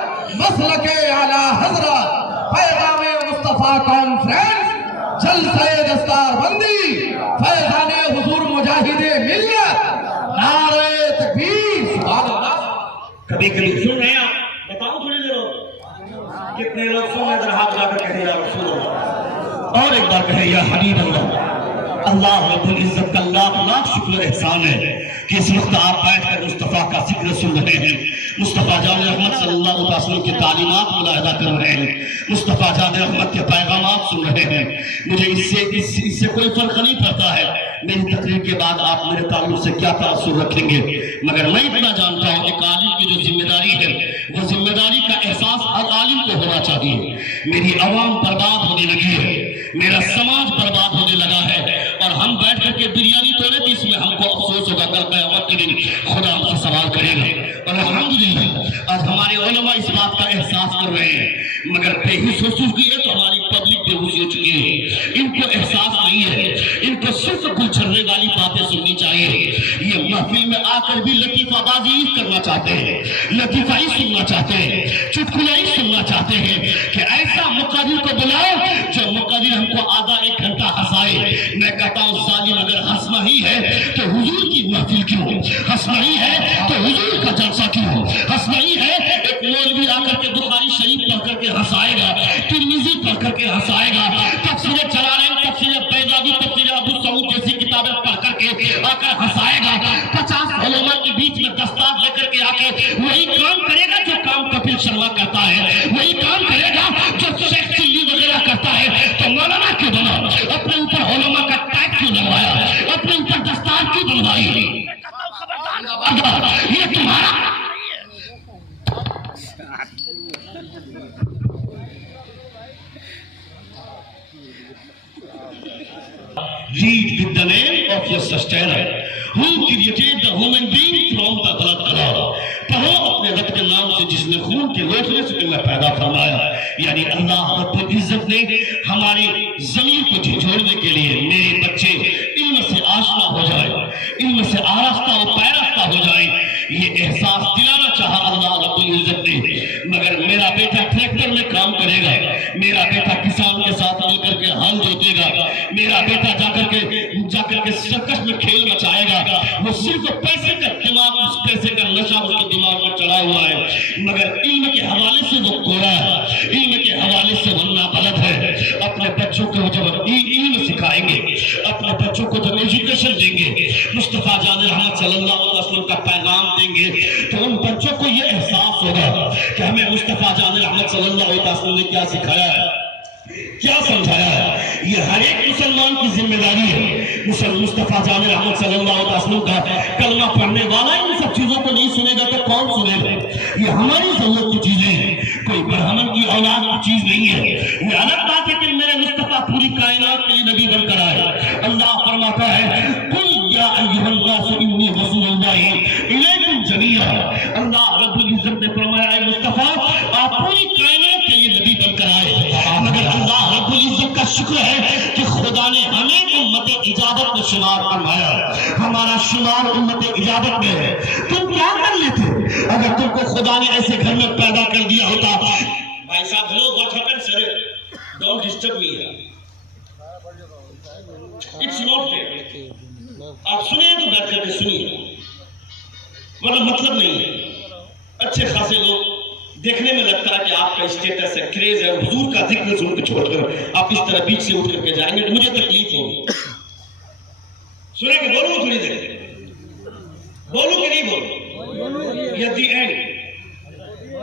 مسلک اعلی حضرت, پیغام مصطفیٰ کانفرنس, جلسہ دستار بندی, فیضان حضور مجاہد ملت. نعرہ تکبیر, سبحان اللہ. کبھی سن رہے ہیں آپ؟ بتاؤں تھوڑی دیر ہو کتنے لوگ سن رہے ہیں ہاتھ جا کر کہیں یا رسول اللہ, اور ایک بار کہیں یا حبیب اللہ. اللہ رب العزت کا لاکھ شکر و احسان ہے کہ اس وقت آپ بیٹھ کر مصطفیٰ کا ذکر سن رہے ہیں. مصطفیٰ جان رحمت صلی اللہ علیہ وسلم کی تعلیمات ملاحظہ کر رہے ہیں. مصطفیٰ جان رحمت کے پیغامات سن رہے ہیں. مجھے اس سے کوئی فرق نہیں پڑتا ہے میری تقریر کے بعد آپ میرے تعلق سے کیا تاثر رکھیں گے, مگر میں اتنا جانتا ہوں کہ عالم کی جو ذمہ داری ہے وہ ذمہ داری کا احساس ہر عالم کو ہونا چاہیے. میری عوام برباد ہونے لگی ہے, میرا سماج برباد ہونے لگا ہے, اور ہم بیٹھ کر کے بریانی توڑے تو اس میں ہم کو افسوس ہوگا, کل قیامت کے دن خدا ہم سے سوال کرے گا. اور الحمدللہ آج ہمارے علماء اس بات کا احساس کر رہے ہیں, مگر بےہوش ہو چکی ہے تو ہماری پبلک بےہوش ہو چکی ہے. ان کو احساس نہیں ہے, ان کو صرف گل چھڑنے والی باتیں سننی چاہیے. یہ محفل میں آ کر بھی لطیفہ بازی کرنا چاہتے ہیں, لطیفہ سننا چاہتے ہیں, چٹکلائی سننا چاہتے ہیں کہ ایسا مقرر کو بلاؤ جو مقرر ہم کو آدھا 1 گھنٹہ ہنسائے. میں کہتا ہوں ظالم اگر ہنسنا ہی ہے تو حضور کی محفل کیوں, ہنسنا ہی ہے تو حضور کا جلسہ کیوں, ہنسنا ہی ہے ایک مولوی آ کر کے بخاری شریف پڑھ کر کے ہنسائے گا, ترمذی پڑھ کر کے ہنسائے گا, تفسیر جلالین, تفسیر بیضاوی, تفسیر ابو سعود جیسی کتابیں پڑھ کر کے آ کر ہنسائے گا. 50 علماء کے بیچ میں دستار لے کر کے آ کے وہی کام کرے گا جو کام کپل شرما کرتا ہے, وہی کام کرے گا جو شیخ چلی وغیرہ کرتا ہے. تو مولانا کیوں بنا, اپنے اوپر علماء کا ٹیگ کیوں لگوایا, اپنے اوپر دستار کیوں بنوائی؟ یہ تمہارا read with the name of your sustainer who created the human being from the blood clot. پڑھو اپنے رب کے نام سے جس نے خون کے لوٹنے سے تمہیں پیدا فرمایا. یعنی اللہ رب العزت نے ہماری زمین کو جھنجھوڑنے کے لیے میرے بچے علم سے آشنا ہو جائیں, علم سے آراستہ و پیراستہ ہو جائیں, یہ احساس دلانا چاہا اللہ رب العزت نے. مگر میرا بیٹا ٹریکٹر میں کام کرے گا, میرا بیٹا کسان کے ساتھ مل کر کے ہل جوتے گا, میرا بیٹا جا کر کے سرکش میں کھیل مچائے گا، وہ صرف پیسے کا دماغ، اس پیسے کا نشہ اس کے دماغ میں چڑھا ہوا ہے، مگر علم کے حوالے سے وہ کوڑا ہے، علم کے حوالے سے وہ نابلد ہے۔ اپنے بچوں کو جب علم سکھائیں گے، اپنے بچوں کو جب ایجوکیشن دیں گے، مصطفیٰ جان رحمت صلی اللہ علیہ وسلم کا پیغام دیں گے، تو ان بچوں کو یہ احساس ہوگا کہ ہمیں مصطفیٰ جان رحمت صلی اللہ علیہ وسلم نے کیا سکھایا ہے، کیا سمجھایا ہے۔ یہ ہر ایک مسلمان کی ذمہ داری ہے۔ مصطفیٰ جان رحمت صلی اللہ علیہ وسلم کا کلمہ پڑھنے والا ان سب چیزوں کو نہیں سنے گا تو کون سنے گا؟ یہ ہماری ضرورت کی چیزیں ہیں، کوئی برہمن کی اولاد کی چیز نہیں ہے۔ یہ الگ بات ہے کہ میرے مصطفیٰ پوری کائنات کے لیے نبی بن کر آئے۔ اللہ فرماتا ہے قل یا ایھا الناس انی رسول اللہ الیکم جمیعا۔ اللہ رب العزت نے فرمایا اے مصطفیٰ آپ پوری کائنات کے لیے نبی بن کر آئے، مگر اللہ رب العزت کا شکر ہے کہ خدا نے ہمیں امت اجابت میں شمار فرمایا، ہمارا شمار امت اجابت میں ہے۔ تم کیا کر لیتے اگر تم کو خدا نے ایسے گھر میں پیدا کر دیا ہوتا؟ بھائی صاحب hello what happen sir, don't disturb me, it's not fair. آپ سنیں تو بیٹھ کر کے سنیے، ورنہ مطلب نہیں ہے۔ اچھے خاصے لوگ دیکھنے میں لگتا ہے کہ آپ کا اسٹیٹس ہے، کریز ہے، حضور کا ذکر سن کے چھوڑ کر آپ اس طرح بیچ سے اٹھ کر کے جائیں گے تو مجھے تکلیف ہوگی۔ سنیں کہ بولوں تھوڑی دیر، بولوں کہ نہیں بولوں؟ یہ دی اینڈ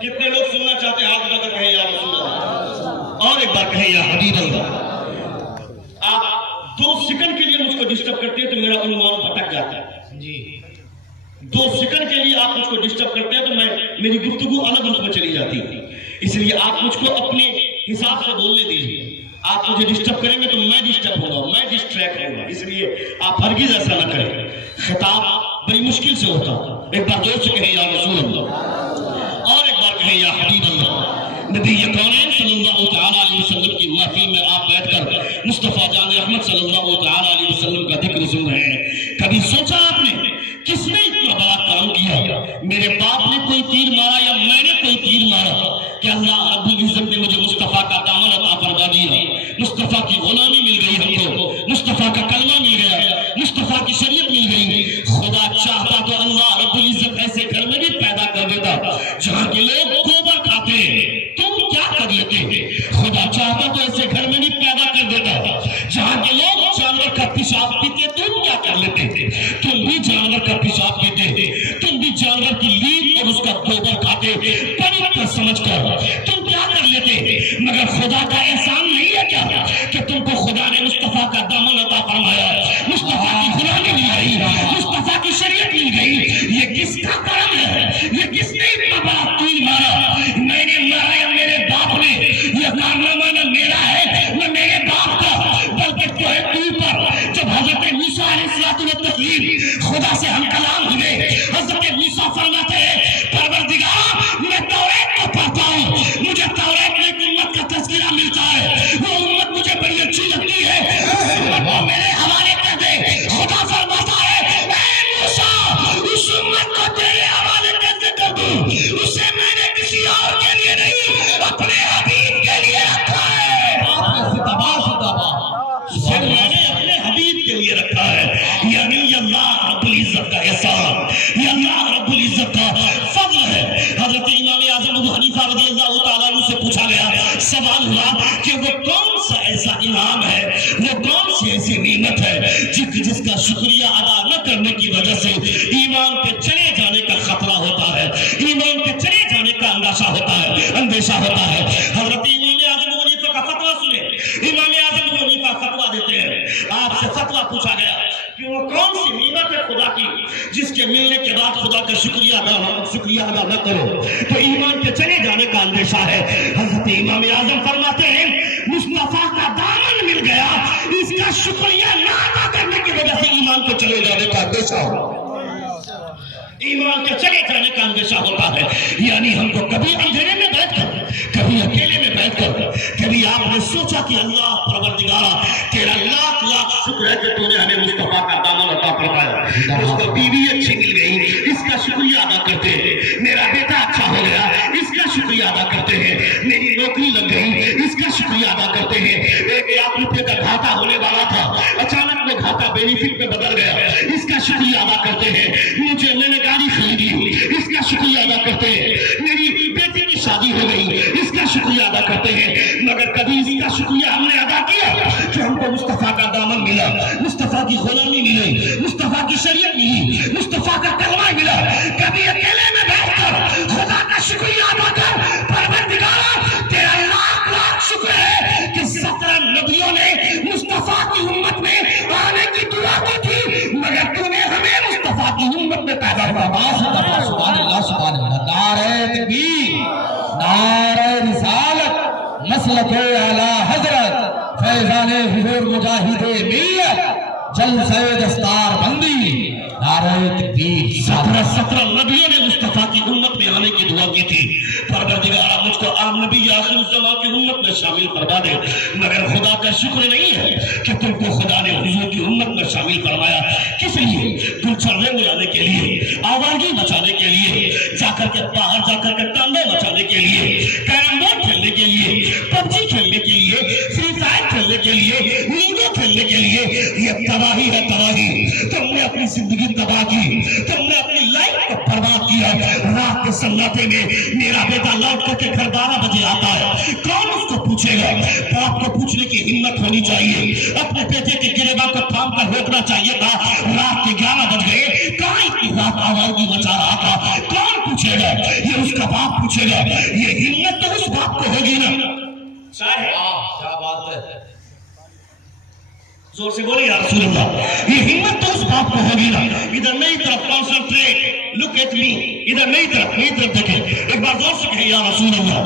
کتنے لوگ سننا چاہتے ہیں؟ ہاتھ اٹھا کر کہیں یا رسول اللہ، اور ایک بار کہیں یا حبیب اللہ۔ آپ 2 سیکنڈ کے لیے مجھ کو ڈسٹرب کرتے ہیں تو میرا عنوان بھٹک جاتا ہے جی۔ 2 سیکنڈ کے لیے آپ مجھ کو ڈسٹرب کرتے ہیں تو میری گفتگو الگ رخ میں چلی جاتی ہے۔ اس لیے آپ مجھ کو اپنے حساب سے بولنے دیجیے۔ آپ مجھے ڈسٹرب کریں گے تو میں ڈسٹرب ہوں گا، میں ڈسٹریکٹ ہوں گا، اس لیے آپ ہرگز ایسا نہ کریں۔ خطاب بڑی مشکل سے ہوتا، ایک بار زور سے کہیں یا رسول اللہ، اور ایک بار کہیں یا حبیب اللہ۔ نبی کونین صلی اللہ تعالیٰ علیہ وسلم کی محفل میں آپ بیٹھ کر مصطفیٰ جان رحمت صلی اللہ تعالیٰ علیہ وسلم کا ذکر سن رہے ہیں۔ کبھی سوچا آپ نے کس نے اتنا بڑا کام کیا؟ میرے باپ نے کوئی تیر مارا یا میں نے کوئی تیر مارا کہ اللہ رب العزت نے مجھے مصطفیٰ کا دامن عطا فرما دیا، مصطفیٰ کی غلامی مل گئی، ہم کو مصطفیٰ کا کلمہ مل گیا، مصطفیٰ کی شریعت مل گئی۔ خدا چاہتا تو اللہ رب العزت ایسے گھر میں بھی پیدا کر دیتا جہاں کے لوگ گوبر کھاتے ہیں، تم کیا کر لیتے؟ خدا چاہتا تو ایسے گھر میں بھی پیدا کر دیتا جہاں کے لوگ جانور کا پیشاب پیتے، تم کیا کر لیتے؟ تم بھی جانور کا پیشاب پیتے، تم بھی جانور کی لیل اور اس کا گوبر کھاتے، پوتر سمجھ کر تم کیا کر لیتے؟ مگر خدا کا احسان نہیں ہے کیا کہ تم کو خدا نے مصطفیٰ کا دامن عطا فرمایا، مصطفیٰ کی غلامی مل گئی، مصطفیٰ کی شریعت مل گئی۔ یہ کس کا کرم ہے؟ یہ کس نے اتنا بڑا تیر مارا؟ میں نے مارا یا میرے باپ نے؟ یہ کارنامہ نہ میرا ہے نہ میرے باپ کا، بلکہ تو ہے تو پر۔ جب حضرت موسیٰ علیہ السلام خدا سے ہم کلام ہوئے، حضرت موسیٰ فرماتے ہیں پروردگار میں توریت کو پڑھتا ہوں، مجھے توریت میں ایک امت کا تذکرہ ملتا ہے، وہ امت مجھے بڑی اچھی لگتی ہے، وہ میرے حوالے کر دے۔ خدا فرماتا ہے اے موسیٰ اس امت کو تیرے حوالے کیسے کر دوں؟ اسے میں نے کسی اور کے لیے نہیں اپنے حبیب کے لیے رکھا ہے۔ اسے میں نے اپنے حبیب کے لیے رکھا ہے، یعنی یہ اللہ رب العزت کا احسان، یہ اللہ رب العزت کا فضل ہے۔ حضرت امام اعظم ابو حنیفہ رضی اللہ تعالیٰ عنہ سے پوچھا گیا، سوال ہوا کہ وہ کون سا ایسا انعام ہے، وہ کون سی ایسی نعمت ہے جس کا شکریہ ادا نہ کرنے کی وجہ سے ایمان کے چلے جانے کا خطرہ ہوتا ہے، ایمان کے چلے جانے کا اندیشہ ہوتا ہے۔ حضرت امام اعظم ابو حنیفہ کا فتویٰ سنیں۔ امام اعظم ابو حنیفہ فتویٰ دیتے ہیں، آپ سے فتویٰ پوچھا گیا کہ وہ کون سی نعمت ہے خدا کی جس کے ملنے کے بعد خدا کا شکریہ ادا نہ کرو تو ایمان کے چلے جانے کا اندیشہ ہے۔ حضرت امام اعظم فرماتے ہیں مصطفیٰ کا دامن مل گیا، اس کا شکریہ نہ ادا کرنے کی وجہ سے ایمان کے چلے جانے کا اندیشہ ہو، ایمان کے چلے جانے کا اندیشہ ہوتا ہے۔ یعنی ہم کو کبھی اندھیرے میں بیٹھ کر، کبھی اکیلے میں بیٹھ کر، کبھی آپ نے سوچا کہ اللہ پروردگارا تیرا لاکھ لاکھ شکر ہے کہ تو نے ہمیں مصطفیٰ کا دامن عطا فرمایا، اس کو بیوی اچھی مل گئی، اس کا شکریہ ادا کرتے ہیں، میرا بیٹا اچھا ہو گیا، اس کا شکریہ ادا کرتے ہیں، میری نوکری لگ گئی، اس کا شکریہ ادا کرتے ہیں۔ 1 لاکھ روپے کا گھاٹا ہونے والا تھا، اچانک وہ گھاٹا بینیفٹ میں بدل شکریہ ادا کرتے ہیں، میری بیٹی کی شادی ہو گئی اس کا شکریہ ادا کرتے ہیں، مگر کبھی اس کا شکریہ ہم نے ادا کیا کہ ہم کو مصطفیٰ کا دامن ملا، مصطفیٰ کی غلامی ملی، مصطفیٰ کی شریعت ملی، مصطفیٰ کا کلمہ ملا؟ کبھی اکیلے میں بیٹھ کر خدا کا شکریہ ادا کر، پروردگارا تیرا لاکھ لاکھ شکر ہے کہ 17 نبیوں نے مصطفیٰ کی امت میں آنے کی دعا کی تھی، مگر تو نے ہمیں مصطفیٰ کی امت میں پیدا فرمایا۔ سبحان اللہ سبحان اللہ، نعرہ تکبیر، نعرہ رسالت، مسلک اعلی حضرت، فیضان حضور مجاہد ملت، جلسہ دستار بندی، نعرہ تکبیر۔ 17 نبیوں نے مصطفیٰ کی امت میں آنے کی دعا کی تھی، پروردگارا مجھ کو عام نبی آخر الزمان کی امت میں شامل فرما دے، مگر خدا کا شکر نہیں ہے کہ تم کو خدا نے حضور کی امت میں شامل فرمایا۔ کس لیے؟ تم چڑھنے اڑانے کے لیے، آوازی مچانے کے لیے، جا کر کے باہر جا کر کے تانبے مچانے کے لیے، کیرم بورڈ کھیلنے کے لیے، پبجی کھیلنے کے لیے، فری فائر کھیلنے کے لیے، لوڈو کھیلنے کے لیے، یہ تباہی ہے تباہی۔ تم نے اپنی زندگی تباہ کی، تم نے اپنی لائف کو برباد کیا۔ رات کے سناٹے میں میرا بیٹا لوٹ کر کے گھر 12 بجے آتا ہے، کون اس کو پوچھے گا؟ باپ کو پوچھنے کی ہمت ہونی چاہیے، اپنے بیٹے کے گریباں کو تھام کر روکنا چاہیے تھا۔ رات کے 11 بج گئے، کہاں اتنی رات آوازی مچا رہا تھا؟ کون پوچھے گا؟ یہ اس کا باپ پوچھے گا۔ یہ ہمت تو اس باپ کو ہوگی نا؟ کیا بات ہے، زور سے بولے یا رسول اللہ، یہ ہمت تو اس باپ کو ہوگی نا؟ ادھر میری طرف کانسنٹریٹ، لک ایٹ می، ادھر میری طرف دیکھیں، ایک بار زور سے کہیں یا رسول اللہ،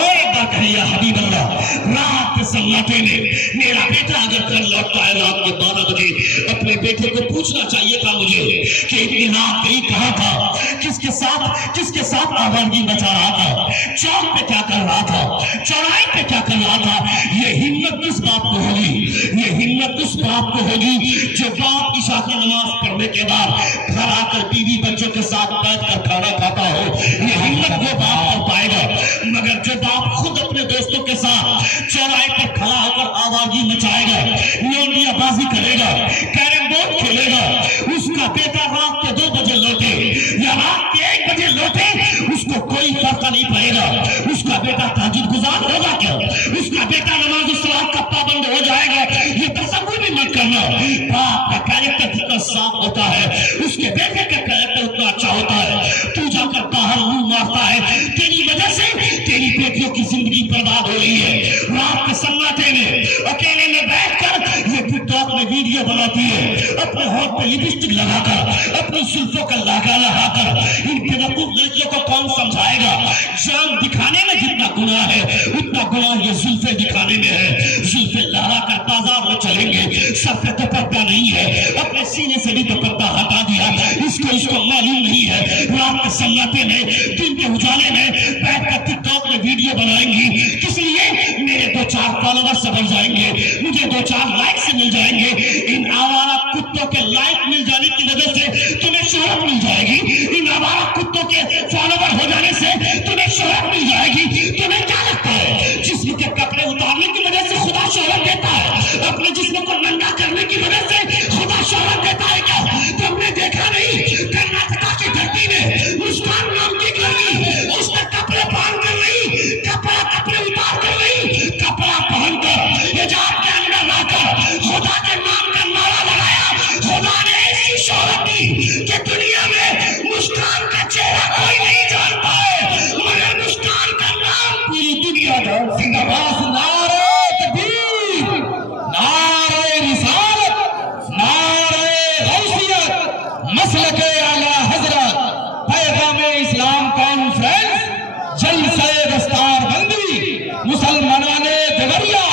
اور ایک بار کہیں یا حبیب اللہ۔ رات کے سناٹے میں میرا بیٹا اگر گھر لوٹتا ہے رات کے 12 بجے، اپنے بیٹے کو پوچھنا چاہیے تھا مجھے کہ اتنی رات کہیں کہاں تھا، کس کے ساتھ آوازی مچا رہا تھا، چوک پہ کیا کر رہا تھا، چوراہے پہ کیا کر رہا تھا۔ یہ ہمت کس باپ کو ہوگی؟ یہ ہمت اس باپ کو ہوگی جو باپ عشاء کی نماز پڑھنے کے بعد گھر آ کر بیوی بچوں کے ساتھ بیٹھ کر کھانا کھاتا ہو۔ یہ ہمت وہ باپ کر پائے گا، مگر جو باپ خود اپنے دوستوں کے ساتھ چوراہے پر کھڑا ہو کر آوازی مچائے گا، لونڈیا بازی کرے گا، کیرم بورڈ کھیلے گا، اس کا بیٹا رات کے 2 بجے لوٹے یا رات کے 1 بجے لوٹے، اس کو کوئی فرق نہیں پڑے گا۔ اس کا بیٹا تہجد گزار ہوگا کیا؟ اس کا بیٹا نماز الصلاۃ کا پابند ہو جائے گا؟ یہ تصور بھی مت کرنا۔ باپ کا کیریکٹر جتنا صاف ہوتا ہے اس کے بیٹے کا کیریکٹر اتنا اچھا ہوتا ہے۔ تو جا کر باہر منہ مارتا ہے، تیری وجہ سے تیری بیٹیوں کی زندگی برباد ہو رہی ہے۔ رات کے سناٹے میں اکیلے میں بیٹھ کر یہ ٹک ٹاک میں ویڈیو بناتی ہے، اپنے ہونٹ پہ لپسٹک لگا کر، اپنی زلفوں کا لاگا لگا کر۔ ان بیوقوف لڑکیوں کو کون سمجھائے گا؟ جان دکھانے میں جتنا گناہ ہے اتنا گناہ یہ زلفیں دکھانے میں ہے۔ زلفیں لہرا کر بازار میں چلیں گے، سر پہ دوپٹہ نہیں ہے، اپنے سینے سے بھی دوپٹہ ہٹا دیا، اس کو معلوم نہیں ہے۔ رات کے سناٹے میں، دن کے اجالے میں بیٹھ کر ٹک ٹاک میں ویڈیو بنائیں گی، کس لیے؟ میرے 2-4 فالوور سے بڑھ جائیں گے، مجھے 2-4 لائک سے مل جائیں گے۔ ان آوارہ کتوں کے لائک مل جانے کی وجہ سے تمہیں شہرت مل جائے گی، ان آوارہ کتوں کے فالوور ہو جانے سے تمہیں شہرت مل جائے گی۔ تمہیں کیا لگتا ہے جسم کے کپڑے اتارنے کی وجہ سے خدا شہرت دیتا ہے؟ اپنے جسم کو ننگا کرنے کی وجہ سے خدا شہرت دیتا ہے کیا؟ تم نے دیکھا نہیں کرناٹکا کی دھرتی میں مسکان نام کی لڑکی، اس نے کپڑے پہن کر نہیں، کپڑے اتار کر نہیں، کپڑا پہن کر حجاب کے اندر لا کر خدا کے نام کا نعرہ لگایا۔ خدا نے ایسی شہرت دی کہ دنیا میں مسکان کا چہرہ کوئی نہیں جانتا ہے، مگر مسکان کا نام پوری دنیا جانتی ہے۔ نعرہ تکبیر، نعرہ رسالت، نعرہ غوثیت، مسلک اعلی حضرت، پیغام اسلام کانفرنس، جلسہ دستار بندی، مسلمانان دیوریا،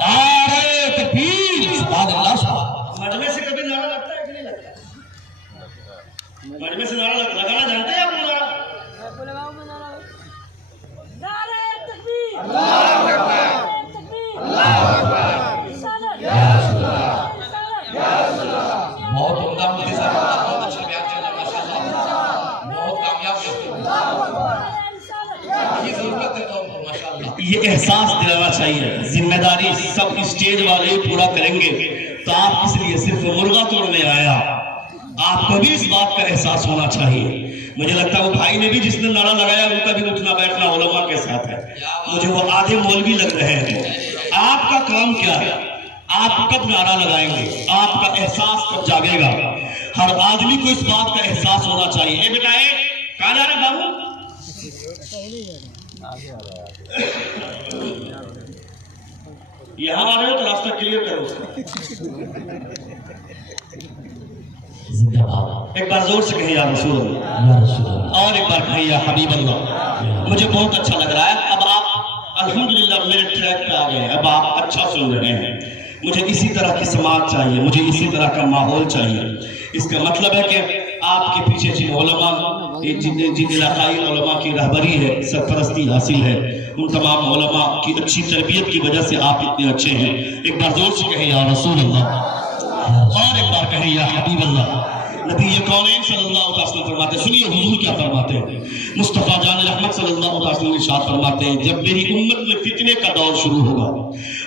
نعرہ تکبیر۔ سبحان اللہ سبحان۔ مجمع سے کبھی نعرہ لگتا ہے کہ نہیں لگتا؟ مجمع سے نعرہ لگانا جانتے ہیں آپ نعرہ؟ بہت عمدہ مفتی صاحب، بہت اچھا بیان چل رہا ہے ماشاءاللہ، بہت کامیاب ہے، یہ ضرورت ہے تو ماشاءاللہ۔ یہ احساس دلانا چاہیے، ذمہ داری سب اسٹیج والے پورا کریں گے۔ تو آپ اس لیے صرف مرغا توڑنے آیا، آپ کو بھی اس بات کا احساس ہونا چاہیے. مجھے لگتا ہے وہ بھائی نے بھی جس نے نعرہ لگایا ان کا بھی اٹھنا بیٹھنا علماء کے ساتھ ہے. مجھے وہ آدھے مولوی لگ رہے ہیں. آپ کا کام کیا ہے؟ آپ کب نعرہ لگائیں گے؟ آپ کا احساس کب جاگے گا؟ ہر آدمی کو اس بات کا احساس ہونا چاہیے. اے بیٹا کہاں جا رہے بابو؟ یہاں آ رہے ہو تو راستہ کلیئر کرو اس کا. ایک بار زور سے کہیں یا رسول اللہ، اور ایک بار کہیں یا حبیب اللہ. مجھے بہت اچھا لگ رہا ہے. اب آپ الحمدللہ میرے ٹریک پہ آ گئے ہیں. اب آپ اچھا سن رہے ہیں. مجھے اسی طرح کی سماعت چاہیے، مجھے اسی طرح کا ماحول چاہیے. اس کا مطلب ہے کہ آپ کے پیچھے جن علماء، جن علاقائی علماء کی رہبری ہے، سرپرستی حاصل ہے، ان تمام علماء کی اچھی تربیت کی وجہ سے آپ اتنے اچھے ہیں. ایک بار زور سے کہیں یا رسول اللہ، اور ایک بار کہیں یا حبیب اللہ. نبی کونین صلی اللہ علیہ وسلم فرماتے ہیں، سنیے حضور کیا فرماتے ہیں. مصطفیٰ جان رحمت صلی اللہ علیہ وسلم ارشاد فرماتے ہیں، جب میری امت میں فتنے کا دور شروع ہوگا،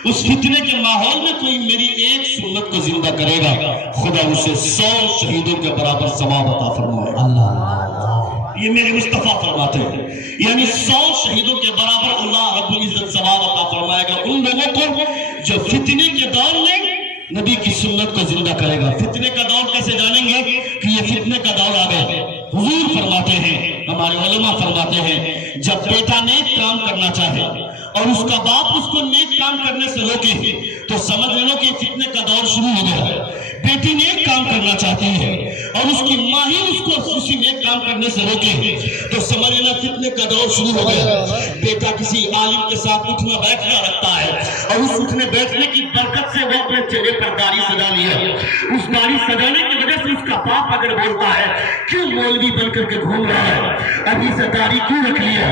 اس فتنے کے ماحول میں کوئی میری ایک سنت کو زندہ کرے گا، خدا اسے 100 شہیدوں کے برابر ثواب عطا فرمائے. یہ میرے مصطفیٰ فرماتے ہیں، یعنی 100 شہیدوں کے برابر اللہ رب العزت ثواب عطا فرمائے گا ان لوگوں کو جو فتنے کے دور میں نبی کی سنت کو زندہ کرے گا. فتنے کا دور کیسے جانیں گے کہ یہ فتنے کا دور آ گیا؟ حضور فرماتے ہیں، ہمارے علماء فرماتے ہیں، جب بیٹا نیک کام کرنا چاہے اور اس کا باپ اس کو نیک کام کرنے سے روکے تو سمجھ لو کہ فتنے کا دور شروع ہو گیا. بیٹی نیک کام کرنا چاہتی ہے اور اس کی ماں ہی اس کو اسی نیک کام کرنے سے روکے تو سمجھ لینا فتنے کا دور شروع ہو گیا. بیٹا کسی عالم کے ساتھ اٹھنا بیٹھنا رکھتا ہے اور اس اٹھنے بیٹھنے کی برکت سے وہ اپنے چہرے پر داڑھی سجا لیا. اس داڑھی سجانے کی وجہ سے اس کا باپ اگر بولتا ہے کیوں مولوی بن کر کے گھوم رہا ہے، ابھی سے داڑھی کیوں رکھ لیا؟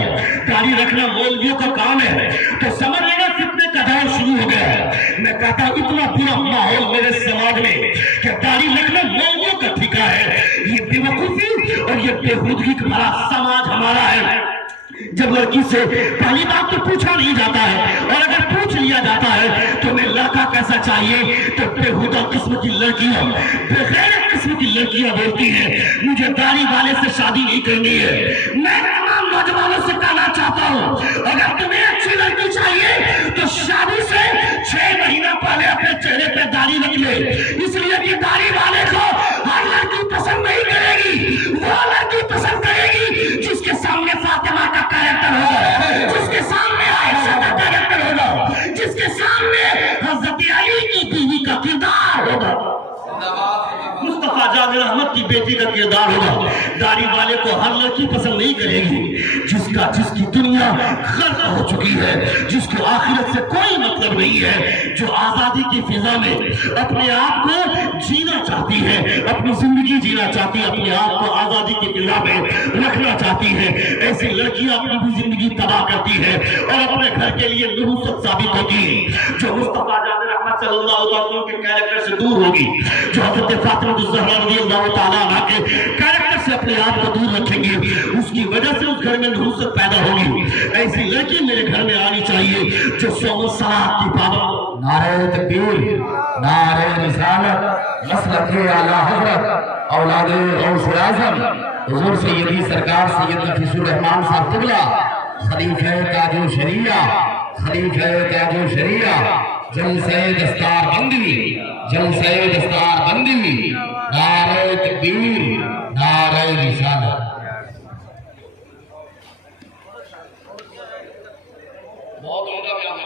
داڑھی رکھنا مولویوں کا کام ہے. تو سمجھ لینا فتنے کا دور شروع ہو گیا ہے. میں کہتا ہوں اتنا برا ماحول میرے سماج میں کہ داڑھی رکھنا مولویوں کا ٹھیکا ہے. یہ بے وقوفی اور یہ بےہودگی کا بڑا سماج ہمارا ہے. جب لڑکی سے پہلی بات تو پوچھا نہیں جاتا ہے، اور اگر پوچھ لیا جاتا ہے تو ہمیں لڑکا کیسا چاہیے تو بےہودہ قسم کی لڑکیاں، بغیر قسم کی لڑکیاں بولتی ہیں مجھے داڑھی والے سے شادی نہیں کرنی ہے. میں تمام نوجوانوں سے کہنا چاہتا ہوں اگر تمہیں اچھی لڑکی چاہیے تو شادی سے 6 مہینہ پہلے اپنے چہرے پہ داڑھی رکھ لے. اس لیے کہ داڑھی والے کو ہر لڑکی پسند نہیں کرے گی. وہ لڑکی پسند کرے گی جس کے سامنے فاطمہ کا کریکٹر ہوگا، جس کے سامنے عائشہ کا کریکٹر ہوگا، جس کے سامنے حضرت علی کی بیوی کا کردار ہوگا، مصطفیٰ جان رحمت کی بیٹی کا کردار ہوگا. داڑھی والے کو ہر لڑکی پسند نہیں کرے گی. جس کی دنیا غرق ہو چکی ہے، جس کو آخرت سے کوئی مطلب نہیں ہے، جو آزادی کی فضا میں اپنے آپ کو جینا چاہتی ہے، اپنی زندگی جینا چاہتی ہے، اپنے آپ کو آزادی کی فضا میں رکھنا چاہتی ہے، ایسی لڑکیاں اپنی بھی زندگی تباہ کرتی ہے اور اپنے گھر کے لیے نحوست ثابت ہوتی ہے. جو مصطفیٰ جان رحمت صلی اللہ علیہ وسلم کے کیریکٹر سے دور ہوگی، جو حضرت فاطمہ الزہرا رضی اللہ تعالیٰ عنہ کے کیریکٹر سے اپنے آپ کو دور رکھیں گے، اس کی وجہ سے اس گھر میں نحوست پیدا ہوگی. ایسی لڑکی میرے گھر میں آنی چاہیے جو صوم و صلاۃ کی پابند. نعرہ تکبیر، نعرہ رسالت، مسلک اعلیٰ حضرت اولاد غوث اعظم حضور سیدی سرکار سید نفیس الرحمان صاحب قبلہ، خلیفہ تاج و شریعہ، خلیفہ تاج و شریعہ، جلسہ دستار بندی، جلسہ دستار بندی، نعرہ تکبیر، نعرہ رسالت. بہت عمدہ بیان ہے.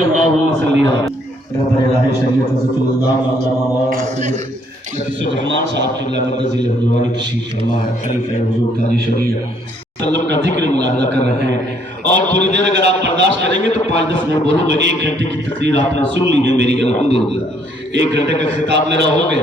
اللهم صل على رب الہ شریعت حضرت اللہ نفیس الرحمان صاحب کی اللہ مدذل حضوری تشریف فرما ہے. خلیفہ حضور تاج شریعہ وسلم کا ذکر ملاحظہ کر رہے ہیں اور تھوڑی دیر اگر آپ برداشت کریں گے تو 5-10 منٹ بولوں گا. 1 گھنٹے کی تقریر آپ نے سن لی ہے میری الحمدللہ. 1 گھنٹے کا خطاب میرا ہو گیا.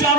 4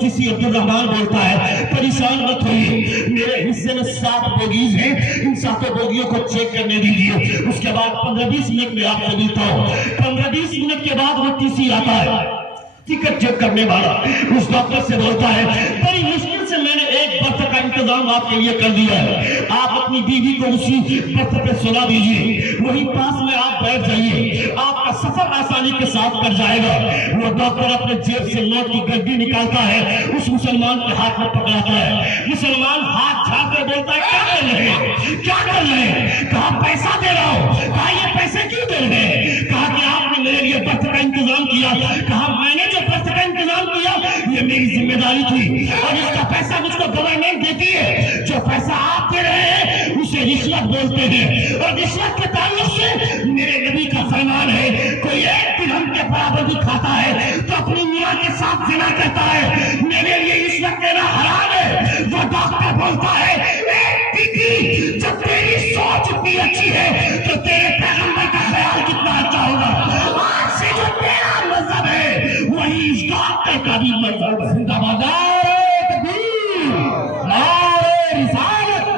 کسی عبدالرحمان بولتا ہے پریشان مت ہوئیے، میرے حصے میں 7 بوگیز ہیں، ان 7 بوگیوں کو چیک کرنے دیجیے، اس کے بعد 15-20 منٹ میں آپ سے ملتا ہوں۔ 15-20 منٹ کے بعد وہ ٹی سی آتا ہے، ٹکٹ چیک کرنے والا اس ڈاکٹر سے بولتا ہے بڑی مشکل سے میں نے ایک برتھ کا انتظام آپ کے لیے کر دیا ہے، آپ اپنی بیوی کو اسی برتھ پہ سلا دیجیے، وہی پاس میں آپ بیٹھ جائیے، آپ کا سفر آسانی کے ساتھ کر جائے گا۔ وہ ڈاکٹر اپنے جیب سے نوٹ کی گڈی نکالتا ہے، اس مسلمان کے ہاتھ میں پکڑاتا ہے، مسلمان ہاتھ جھاڑ کر بولتا ہے کیا کر رہے ہیں، کیا کر رہے ہیں؟ کہا پیسہ دے رہا ہوں۔ کہا یہ پیسے کیوں دے رہے ہیں؟ کہا کہ آپ نے میرے لیے برتھ کا انتظام کیا۔ کہا میں نے جو برتھ کا انتظام کیا یہ میری ذمہ داری تھی، اور اس کا پیسہ مجھ کو گورنمنٹ دیتی ہے، جو پیسہ آپ دے رہے ہیں اسے رشوت بولتے ہیں، اور رشوت کے تعلق سے میرے نبی کا فرمان ہے کوئی 1 درہم کے برابر بھی کھاتا ہے تو اپنی میاں کے ساتھ زنا کرتا ہے، میرے لیے رشوت دینا حرام ہے۔ وہ ڈاکٹر بولتا ہے جب تیری سوچ اتنی اچھی ہے تو تیرے پیغمبر کا خیال کتنا اچھا ہوگا۔ آج سے جو تیرا مذہب ہے وہی اس ڈاکٹر کا بھی مذہب ہے۔ زندہ باد نعرہ تکبیر، نعرہ رسالت،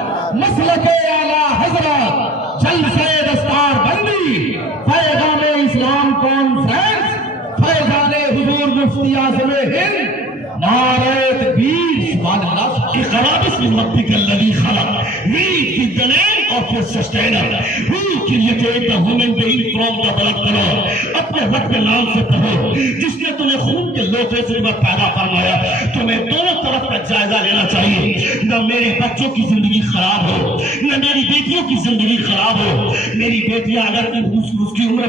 مسلک اعلیٰ حضرت، جلسہ دستار بندی، پیغام اسلام کانفرنس، فیضان حضور مفتی اعظم ہند، نعرہ تکبیر، سبحان اللہ۔ اقرا باسم ربک الذی خلق، read with the name of your sustainer who created the human being from the blood clot۔ اپنے رب کے نام سے پڑھو جس نے تمہیں خون کے لوٹے سے پیدا فرمایا۔ تمہیں دونوں طرف کا جائزہ لینا چاہیے، نہ میرے بچوں کی زندگی خراب ہو، نہ میری بیٹیوں کی زندگی خراب ہو۔ میری بیٹیاں اگر اس کی عمر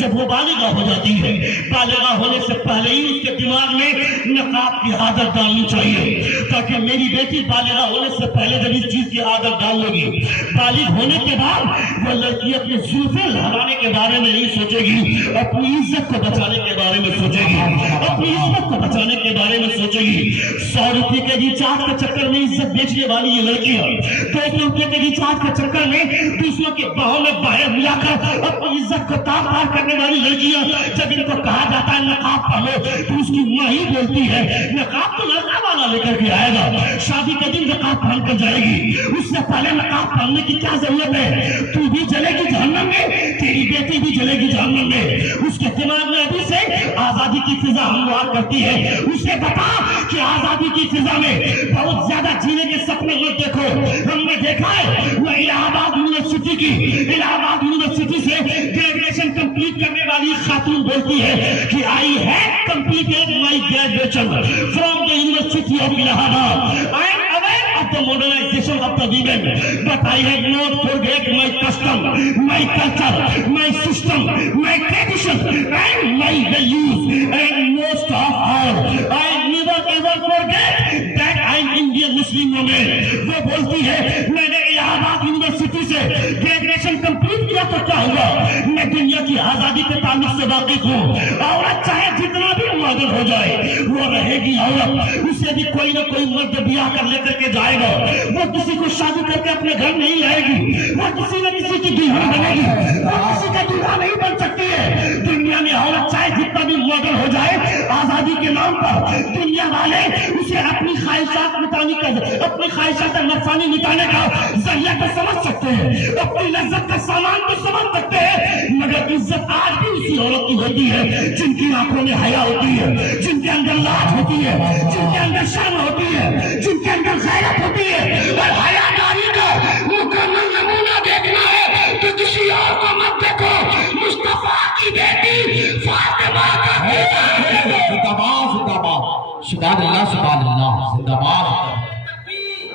جب وہ بالغہ ہو جاتی ہے، بالغہ ہونے سے پہلے ہی اس کے دماغ میں نقاب کی عادت ڈالنی چاہیے، تاکہ میری بیٹی بالغہ ہونے سے پہلے جب اس چیز کی عادت ڈال لے گی، بالغ ہونے کے بعد وہ لڑکی اپنے زلفیں لہرانے کے بارے میں نہیں سوچے گی، اپنی عزت کو بچانے کے بارے میں سوچے گی، اپنی عزت کو بچانے کے بارے میں سوچے گی۔ 100 روپے کے ریچارج کے چکر میں عزت بیچنے والی یہ لڑکیاں 200 روپے کے ریچارج کے چکر میں دوسروں کے باہوں میں باہر ملا کر اپنی عزت کو تار تار کرنے والی لڑکیاں، جب ان کو کہا جاتا ہے نقاب پہنو تو اس کی ماں ہی بولتی ہے نقاب تو لڑکا والا لے کر کے آئے گا، شادی کے دن نقاب پہن کر جائے گی، اس سے پہلے نقاب پہننے کی کیا ضرورت ہے؟ تو بھی جلے گی جہنم میں، تیری بیٹی بھی جلے گی جہنم میں۔ اس کے دماغ میں ابھی سے آزادی کی فضا ہموار کرتی ہے، اسے بتا کہ آزادی کی فضا میں بہت زیادہ جینے کے سپنے مت دیکھو۔ ہم نے دیکھا ہے وہ الہ آباد یونیورسٹی کی، الہ آباد یونیورسٹی سے گریجویشن کمپلیٹ کرنے والی خاتون بولتی ہے کہ I have completed my graduation from the University of Allahabad. I am aware of the modernization of the women, but I have not forget my custom, my culture, my system, my tradition, and my values. And most of all, I never ever forget that I am Indian Muslim woman. وہ بولتی ہے میں نے الہ آباد university سے graduation complete کیا تو کیا ہوا، میں دنیا کی آزادی کے تعلق سے واقف ہوں۔ عورت چاہے جتنا بھی ماڈل ہو جائے وہ رہے گی عورت، اسے بھی کوئی نہ کوئی مرد بیاہ کر لے کر کے جائے گا، وہ کسی کو شادی کر کے اپنے گھر نہیں لائے گی، وہ کسی نہ کسی کی دلہن بنے گی، وہ کسی کا دلہا نہیں بن سکتی ہے۔ دنیا میں عورت چاہے جتنا بھی ماڈل ہو جائے، آزادی کے نام پر دنیا والے اسے اپنی خواہشات مٹانے کا، اپنی خواہشات نفسانی مٹانے کا ذریعہ تو سمجھ سکتے ہیں، اپنی لذت کا سامان تو سمجھ سکتے ہیں، مگر عزت آج بھی اسی عورت کی ہوتی ہے جن کی آنکھوں میں حیا ہوتی ہے، جن کے اندر لاج ہوتی ہے، جن کے اندر شرم ہوتی ہے، جن کے اندر غیرت ہوتی ہے۔ اور حیا داری کا مکمل نمونہ دیکھنا ہے تو کسی اور کو مت دیکھو، مصطفیٰ کی بیٹی فاطمہ کا بیٹا ہے۔ زندہ باد، زندہ باد، سبحان اللہ، سبحان اللہ، زندہ باد،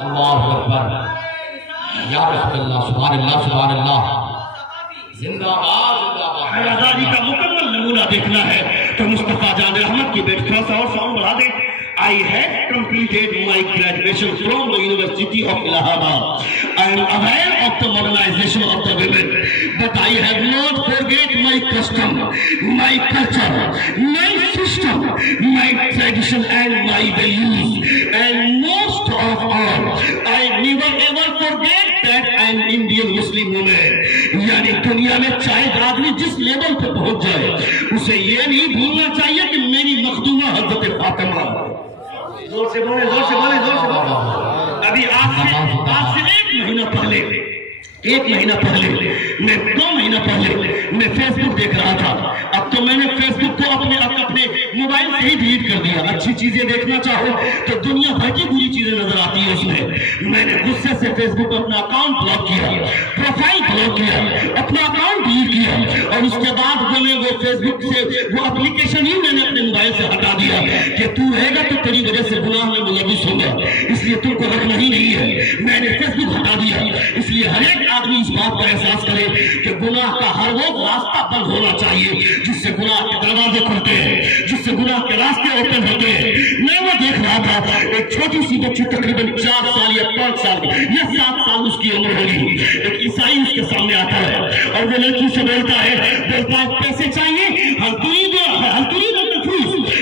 اللہ اکبر، یا رسول اللہ، سبحان اللہ، سبحان اللہ، زندہ باد، زندہ باد۔ حیاداری کا مکمل نمونہ دیکھنا ہے تو مصطفیٰ جان رحمت کی بیٹی، تھوڑا سا اور ساؤنڈ بڑھا دیں۔ I have completed my graduation from the University of Allahabad. I am aware of the modernization of the women, but I have not forget my custom, my culture, my system, my tradition and my values. And most of all, I never ever forget that I am Indian Muslim woman. یعنی دنیا میں چاہے آدمی جس level پہ پہنچ جائے اسے یہ نہیں بھولنا چاہیے کہ میری مخدومہ حضرت فاطمہ زور سے بولے زور سے بولے زور سے بولے. ابھی آج سے 1 مہینہ پہلے میں 2 مہینہ پہلے میں فیس بک دیکھ رہا تھا. اب تو میں نے فیس بک کو اپنے موبائل سے ہی ڈیلیٹ کر دیا. اچھی چیزیں دیکھنا چاہو تو دنیا بھر کی بری چیزیں نظر آتی ہیں اس میں نے غصے سے فیس بک اپنا اکاؤنٹ بلاک کیا, پروفائل بلاک کیا, اپنا اکاؤنٹ ڈیلیٹ کیا, اور اس کے بعد میں نے وہ فیس بک سے وہ اپلیکیشن ہی میں نے اپنے موبائل سے ہٹا دیا کہ تو رہے گا تو تیری وجہ سے گناہ میں ملوث ہوگا, اس لیے تم کو رکھنا ہی نہیں ہے. میں نے فیس بک ہٹا دیا. اس لیے ہر ایک آدمی اس بات کا احساس کرے کہ گناہ کا ہر وہ راستہ بند ہونا چاہیے جس سے گناہ کے دروازے کھلتے ہیں, جس سے گناہ کے راستے اوپن ہوتے ہیں. میں وہ دیکھ رہا تھا ایک چھوٹی سی بچی تقریباً 4 سال یا 5 سال یا 7 سال اس کی عمر ہوگی. ایک عیسائی اس کے سامنے آتا ہے اور وہ لڑکی سے بولتا ہے پیسے چاہیے,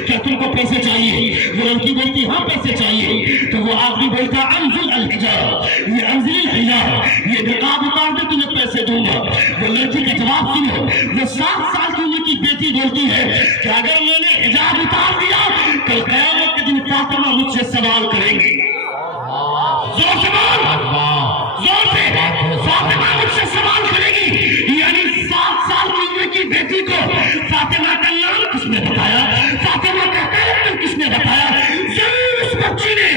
کیا تم کو پیسے چاہیے؟ وہ لڑکی بولتی ہاں پیسے چاہیے. تو وہ آدمی بولتا انزل الحجاب, یہ انزل الحجاب, یہ نقاب اتار دے تمہیں پیسے دوں گا. وہ لڑکی کا جواب سنو. وہ 7 سال کی عمر کی بیٹی بولتی ہے کہ اگر میں نے حجاب اتار دیا کل قیامت کے دن فاطمہ مجھ سے سوال کریں گی. زور سے بول, زور سے, فاطمہ مجھ سے سوال کرے گی. یعنی 7 سال کی عمر کی بیٹی کو فاطمہ کا نام کس نے بتایا, فاطمہ کا کیریکٹر کس نے بتایا؟ ضرور اس بچی نے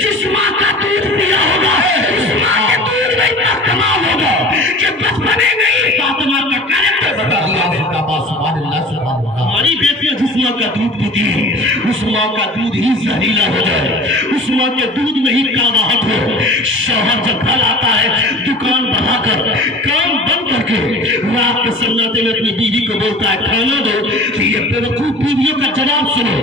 جس ماں کا دودھ پیا ہوگا, اس ماں کے دودھ میں اتنا کمال ہوگا کہ بچپنے میں ہی فاطمہ کا کیریکٹر بتا دیا. ہماری بیٹیاں جس ماں کا دودھ پیتی ہیں اس ماں کا دودھ ہی زہریلا ہو جائے, اس ماں کے دودھ میں ہی کاواہٹ ہو. شوہر جب گھر آتا ہے دکان بڑھا کر کام بند کر کے رات کے سناٹے میں اپنی بیوی کو بولتا ہے کھانا دو, کہ یہ بیوقوف بیویوں کا جواب سنو.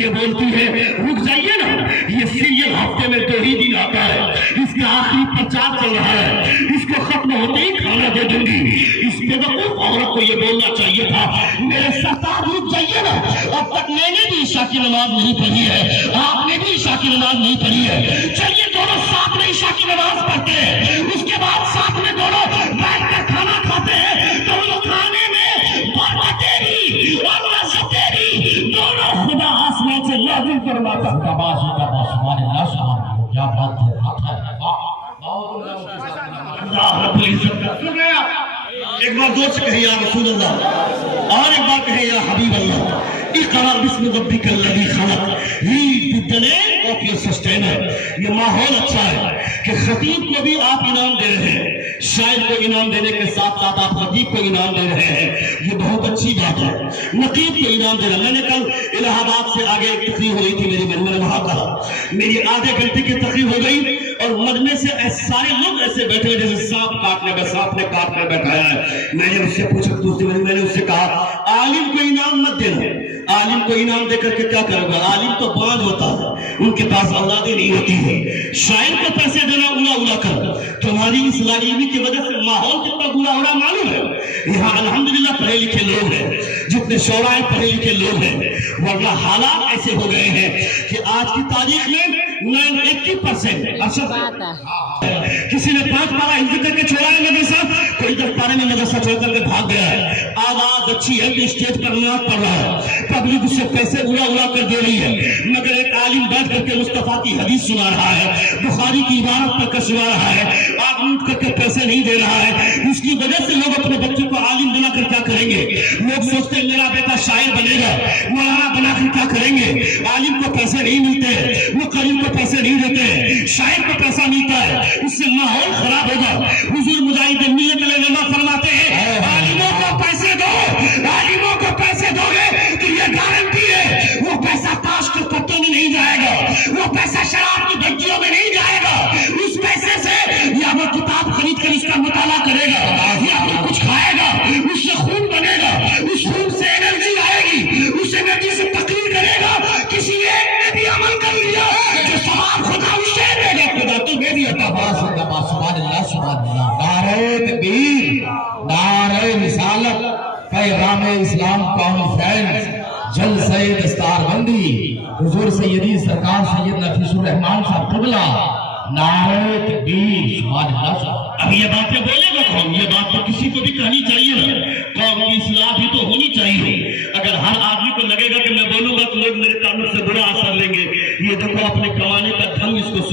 یہ بولتی ہے رک جائیے نا, یہ سیریل ہفتے میں 2 ہی دن آتا ہے, اس کا آخری پرچار چل رہا ہے, اس کو ختم ہوتے ہی کھانا دے دوں گی. اس بیوقوف عورت کو یہ بولنا چاہیے تھا میرے سرطان رک جائیے نا, اب تک میں نے بھی عشاء کی نماز نہیں پڑھی ہے, آپ نے بھی عشاء کی نماز نہیں پڑھی ہے, چلیے دونوں ساتھ میں عشاء کی نماز پڑھتے ہیں, اس کے بعد ساتھ میں دونوں بیٹھ کر کھانا کھاتے ہیں. دونوں کھانے میں برکتیں بھی اور لذتیں بھی دونوں خدا آسمان سے نازل فرماتا. کیا بات ہے, اللہ رب العزت کا سن رہے آپ. ایک بار زور سے کہیں یا رسول اللہ, اور ایک بار کہیں یا حبیب اللہ. اقرا بسم ربک الذی خلق. Read the name of your sustainer. یہ ماحول اچھا ہے کہ خطیب کو بھی آپ انعام دے رہے ہیں, شاعر کو انعام دینے کے ساتھ ساتھ آپ خطیب کو انعام دے رہے ہیں, یہ بہت اچھی بات ہے. نقیب کو انعام دے رہے ہیں. میں نے کل الہ آباد سے آگے ایک تقریر ہو رہی تھی میری, میں نے وہاں کہا میری آدھے گھنٹے کی تقریر ہو گئی اور مجمع سے سارے لوگ ایسے بیٹھے جیسے سانپ کاٹنے کا, سانپ نے کاٹ کر بیٹھایا ہے. میں نے اس سے پوچھا دوسری بار, میں نے اس سے کہا عالم کو انعام مت دینا. عالم کو انعام دے کر کے کیا کرے گا؟ عالم تو باندھ ہوتا ہے, ان کے پاس اولادیں نہیں ہوتی ہے. شاعر کو پیسے دینا اولا اولا کر. تمہاری اس لاعلمی کی وجہ سے ماحول کتنا برا ہو رہا معلوم ہے. یہاں الحمدللہ پڑھے لکھے لوگ ہیں, جتنے شعراء پڑھے لکھے لوگ ہیں, ورنہ حالات ایسے ہو گئے ہیں کہ آج کی تاریخ میں 81% کسی نے 5 پارہ حفظ کر کے چھوڑا ہے مدرسہ, کوئی 10 پارے میں مدرسہ چھوڑ کر کے بھاگ گیا ہے. آواز اچھی ہے کہ اسٹیج پر نعت پڑھ رہا ہے, پبلک اس سے پیسے اڑا اڑا کر دے رہی ہے, مگر ایک عالم بیٹھ کر کے مصطفیٰ کی حدیث سنا رہا ہے, بخاری کی عبارت پڑھ کر سنا رہا ہے, آپ اٹھ کر کے پیسے نہیں دے رہا ہے. اس کی وجہ سے لوگ اپنے بچے کو عالم بنا کر کیا کریں گے؟ لوگ سوچتے ہیں میرا بیٹا شاعر بنے گا, مولانا بنا کر کیا کریں گے؟ عالم کو پیسے نہیں ملتے, مقرر کو پیسے نہیں دیتے, شاعر کو پیسہ ملتا ہے, اس سے ماحول خراب ہوگا. حضور مجاہد ملت العلماء فرماتے ہیں عالموں کو پیسے دو, عالموں کو پیسے دو گے تو یہ گارنٹی ہے وہ پیسہ تاش کے پتوں میں نہیں جائے گا, وہ پیسہ شراب کی بھٹیوں میں نہیں جائے گا. اس پیسے سے یا وہ کتاب خرید کر اس کا مطالعہ کرے گا, یا وہ کچھ کھائے گا, اس سے خون بنے گا, اس خون سے انرجی آئے گی, اس انرجی سے تقریر کرے گا. کسی ایک نے بھی عمل کر لیا جو ثواب خدا اسے دے گا, خدا تمہیں بھی عطا فرمائے گا. سبحان اللہ, سبحان اللہ. نعرہ تکبیر, نعرہ رسالت, پیغام اسلام کانفرنس, جلسہ دستار بندی, حضور سیدی سرکار سید نفیس الرحمان صاحب قبلہ. نعرہ تکبیر, سبحان اللہ. اب یہ باتیں بولے گا قوم, یہ بات تو کسی کو بھی کہنی چاہیے نا. قوم کی اصلاح بھی تو ہونی چاہیے. اگر ہر آدمی کو لگے گا کہ میں بولوں گا تو لوگ میرے تعلق سے برا اثر لیں گے, یہ دیکھو اپنے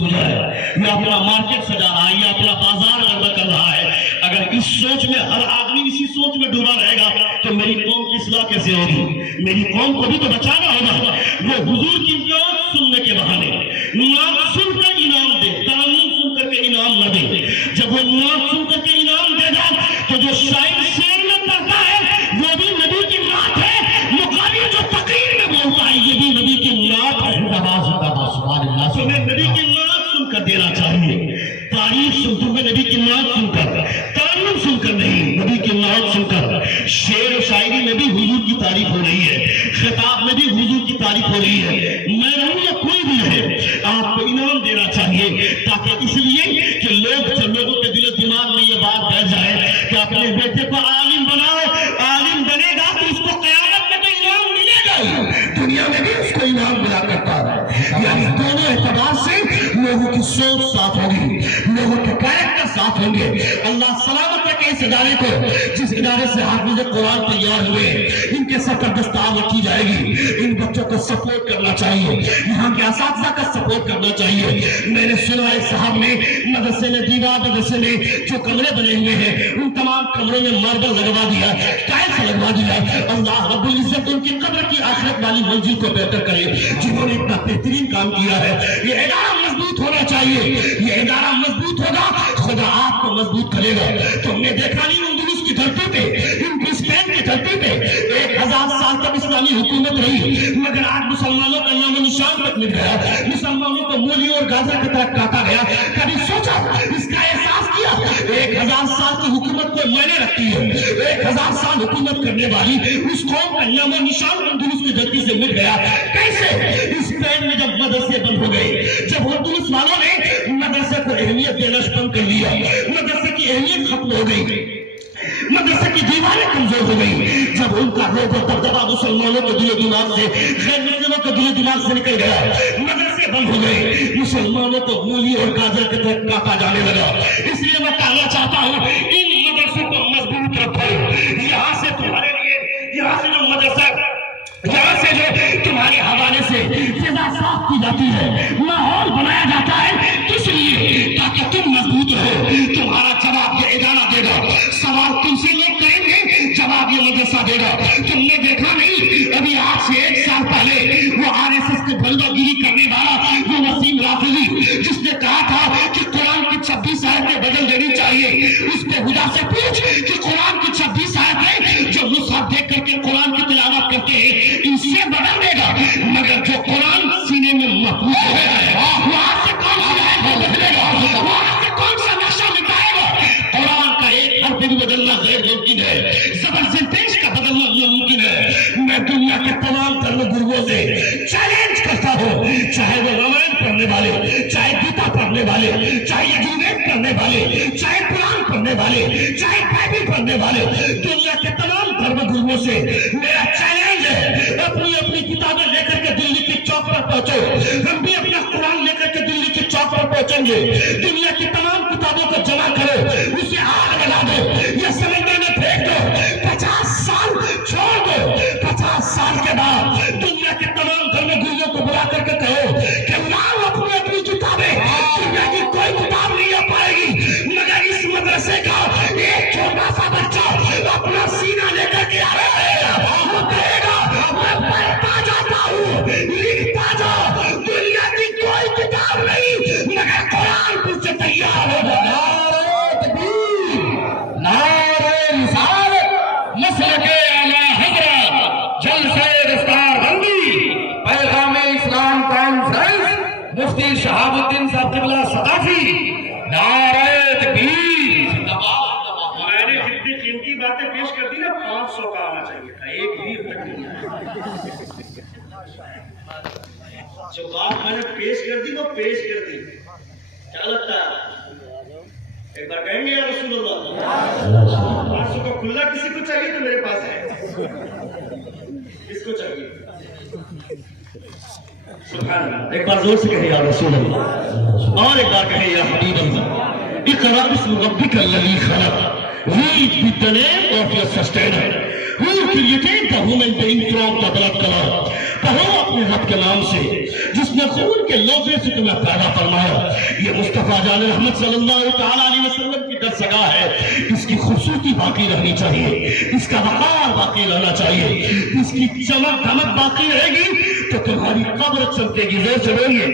ہو جائے، یا اپنا مارکیٹ سجا رہا ہے، یا اپنا بازار غلبہ کر رہا ہے، اگر اس سوچ میں ہر آدمی اسی سوچ میں ڈوبا رہے گا تو میری قوم کی اصلاح کیسے ہوگی؟ میری قوم کو بھی تو بچانا ہوگا۔ وہ حضور کی نعت سننے کے بہانے نعت سن کر انعام دے، ترنم سن کر کے انعام نہ دے۔ جب وہ نعت سن کر کے انعام دے گا تو جو شاعر شعر میں پڑھتا ہے وہ بھی نبی کی نعت ہے، مقابل جو تقریر میں بولتا ہے یہ بھی نبی کی نعت ہے۔ سبحان اللہ، تمہیں نبی کی نعت سن کر دینا چاہیے، تعریف سن، تمہیں نبی کی نعت سن کر، ترنم سن کر نہیں، نبی کی نعت سن کر۔ شعر و شاعری میں بھی حضور کی تعریف ہو رہی ہے، خطاب میں بھی حضور کی تعریف ہو رہی ہے۔ میں رہوں یا کوئی بھی رہے، آپ کو انعام دینا چاہیے، تاکہ اس لیے کہ لوگوں کے دل و دماغ میں یہ بات بیٹھ جائے کہ اپنے بیٹے کو عالم بناؤ، عالم بنے گا تو اس کو قیامت میں تو انعام ملے گا، دنیا میں بھی اس کو انعام ملا کرتا ہے۔ یعنی دونوں اعتبار سے لوگوں کی سوچ صاف ہوگی، لوگوں کے کریکٹر صاف ہوں گے۔ اللہ سلامت ہے کہ اس ادارے کو، جس ادارے سے حافظ قرآن تیار ہوئے، ان کے سرپرست رکھی جائے گی، ان بچوں کو سپورٹ کرنا چاہیے، یہاں کے اساتذہ کا سپورٹ کرنا چاہیے۔ میں نے سنا ہے صاحب نے مدرسے میں دیوار مدرسے میں جو کمرے بنے ہوئے ہیں ان تمام کمروں میں ماربل لگوا دیا، ٹائلس لگوا دیا۔ اللہ رب العزت ان کی قبر کی آخرت والی منزل کو بہتر کرے جنہوں نے اتنا بہترین کام کیا ہے۔ یہ ادارہ مضبوط ہونا چاہیے، یہ ادارہ مضبوط ہوگا خدا آپ کو مضبوط کرے گا۔ تم نے دیکھا نہیں اندلس کی دھرتی پہ، اسپین کی دھرتی پہ 1000 سال تک اسلامی حکومت رہی، مگر آج مسلمانوں کا نام و نشان تک مٹ گیا، مسلمانوں کو مولی اور گازا کی طرف کاٹا گیا۔ کبھی سوچا، اس کا احساس کیا 1000 سال کی حکومت کو معنی رکھتی ہے، 1000 سال حکومت کرنے والی اس قوم کا نام و نشان اندلس کی دھرتی سے مٹ گیا۔ کیسے؟ اسپین میں جب مدرسے بند ہو گئے، جب اندلس والوں نے مدرسے کو اہمیت دینا بند کر لیا، مدرسے کی اہمیت ختم ہو گئی، مدرسے کی دیواریں کمزور ہو گئی، جب ان کا روب و دبدبہ مسلمانوں کے دل و دماغ سے، غیر مسلموں کے دل و دماغ سے نکل گیا، مدرسے بند ہو گئے، مسلمانوں کو مولی اور گاجر کے طرف کاٹا جانے لگا۔ اس لیے میں کہنا چاہتا ہوں ان مدرسوں کو مضبوط رکھو۔ یہاں سے تمہارے لیے، یہاں سے جو مدرسہ، یہاں سے جو تمہارے حوالے سے فضا صاف کی جاتی ہے، ماحول بنایا جاتا ہے، کس لیے؟ تاکہ تم مضبوط رہو۔ تمہارا جواب یہ ادارہ دے گا، سوال تم سے لوگ کریں گے، جواب یہ مدرسہ دے گا۔ تم نے دیکھا نہیں ابھی آج سے 1 سال پہلے وہ RSS کے بلوہ گیری کرنے والا وہ وسیم رافضی جس نے کہا تھا کہ قرآن کی 26 آیتیں بدل دینی چاہیے، اس پہ خدا سے پوچھ کہ قرآن کی 26 آیتیں جو مصحف دیکھ کر کے قرآن کی تلاوت کرتے ہیں ان سے بدل دے گا، مگر جو قرآن سینے میں محفوظ ہے وہاں سے کون سی آیت بدلے گا، وہاں سے کون سا نقشہ مٹائے گا؟ قرآن کا ایک حرف بھی بدلنا غیر ممکن ہے، زبر زرتیش کا بدلنا ناممکن ہے۔ میں دنیا کے تمام دھرم گروؤں سے چیلنج کرتا ہوں، چاہے وہ رامائن پڑھنے والے، چاہے گیتا پڑھنے والے، چاہے یجوروید پڑھنے والے، چاہے قرآن پڑھنے والے، چاہے بائبل پڑھنے والے، دنیا کے تمام دھرم گروؤں سے میرا چیلنج ہے، اپنی اپنی کتابیں لے کر کے دلی کی چوک پر پہنچو۔ ہم بھی اپنا قرآن لے کر کے دلی کی چوک پر پہنچیں گے، دنیا کی تمام کتابوں کو جمع کرو، اسے آگ لگا دو یا سمندر میں پھینک دو، 50 سال چھوڑ دو، 50 سال کے بعد دنیا کے تمام دھرم گروؤں کو بلا کر کے کہو کہ لاؤ اپنی اپنی کتابیں، دنیا کی کوئی کتاب نہیں آ پائے گی مگر اس مدرسے کا ایک چھوٹا سا بچہ اپنا سینہ لے کر کے آ رہا ہے، وہ کہے گا میں پڑھتا جاتا ہوں، لکھتا جا، دنیا کی کوئی کتاب نہیں مگر قرآن تجھ سے تیار ہوگا۔ نعرہ تکبیر، نعرہ رسالت، مسلک اعلی حضرت، جلسہ دستار بندی، پیغام اسلام کانفرنس، مفتی شہاب الدین صاحب قبلہ ثقافی، نعرہ تکبیر، زندہ باد۔ میں نے جتنی قیمتی باتیں پیش کر دی نا 500 کا آنا چاہیے تھا، ایک بھی تک نہیں آیا۔ جو بات میں نے پیش کر دی وہ پیش کر دی، کیا لگتا ہے ایک بار کہیں گے یا رسول اللہ؟ 500 کا کھلا کسی کو چاہیے تو میرے پاس ہے، کس کو چاہیے؟ سبحان اللہ، ایک بار زور سے کہیں یا رسول اللہ، اور ایک بار کہیں یا حبیب اللہ۔ اقرأ باسم ربک الذی خلق، read with the name of your sustainer, who created the human being from the blood color. کہو اپنے رب کے نام سے جس نے خون کے لوزے سے تمہیں پیدا فرمایا. یہ مصطفیٰ جان رحمت صلی اللہ تعالیٰ علیہ وسلم کی درسگاہ ہے. اس کی خوبصورتی باقی رہنی چاہیے, اس کا وقار باقی رہنا چاہیے, اس کی چمک دمک باقی رہے گی تو تمہاری قبر چمکے گی. زور سے بولیے,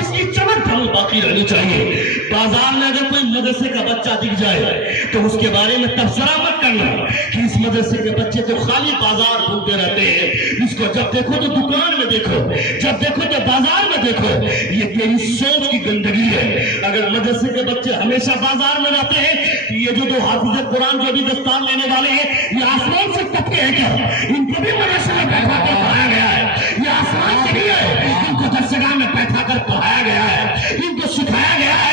اس کی چمک دمک باقی رہنی چاہیے. بازار میں اگر کوئی مدرسے کا بچہ دکھ جائے تو اس کے بارے میں تبصرہ مت کرنا کہ اس مدرسے کے بچے تو خالی بازار گھومتے رہتے ہیں. اس کو جب دیکھو تو دکان میں دیکھو, جب دیکھو تو بازار میں دیکھو. یہ تیری سوچ کی گندگی ہے. اگر مدرسے کے بچے ہمیشہ بازار میں رہتے ہیں, یہ جو دو حافظ قرآن جو بھی دستار لینے والے ہیں یہ آسمان سے ٹپکے ہیں کیا؟ ان کو بھی مدرسے میں بیٹھا کر پڑھایا گیا ہے. یہ آسمان سے بھی ہے, ان کو درسگاہ میں بیٹھا کر پڑھایا گیا ہے, ان کو سکھایا گیا ہے.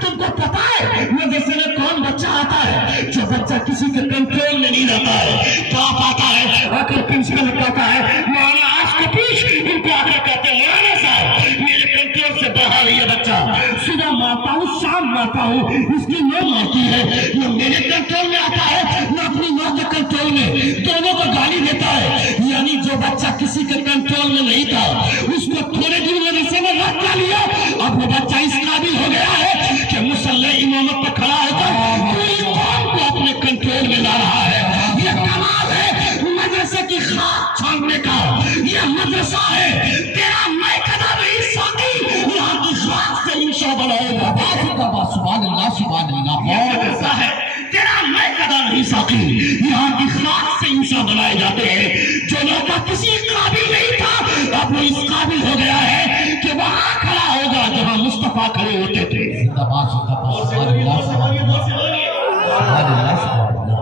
تم کو پتا ہے مدرسے میں کون بچہ آتا ہے؟ جو بچہ کسی کے کنٹرول میں نہیں رہتا ہے. باپ آتا ہے آ کر پرنسپل کہتا ہے مولانا آج کو پوچھ, ان کو آ کر کہتے ہیں مولانا صاحب میرے کنٹرول سے باہر یہ بچہ, صبح مارتا ہوں شام مارتا ہوں, اس کی ماں مارتی ہے, نہ میرے کنٹرول میں آتا ہے نہ اپنی ماں کے کنٹرول میں, دونوں کو گالی دیتا ہے. یعنی جو بچہ کسی کے کنٹرول میں نہیں تھا اس کو تھوڑے دن مدرسے میں رکھ کر لیا, اب وہ بچہ اس قابل ہو گیا ہے کہ مصلی امامت پر کھڑا ہو کر پوری قوم کو اپنے کنٹرول میں لا رہا ہے. یہ کمال ہے مدرسے کی خاک چھاننے کا. یہ مدرسہ ہے تیرا میں قدم نہیں ساقی, یہاں کی خاک سے انشاء بنائے گا. سبحان اللہ سبحان اللہ. یہ مدرسہ ہے تیرا میں قدم نہیں ساقی, یہاں کی خاک سے انشاء بنائے جاتے ہیں. جو لوگا کسی قابل نہیں تھا اب وہ اس قابل ہو گیا ہے کہ وہاں کھڑا ہوگا جہاں مصطفیٰ کھڑے ہوتے تھے.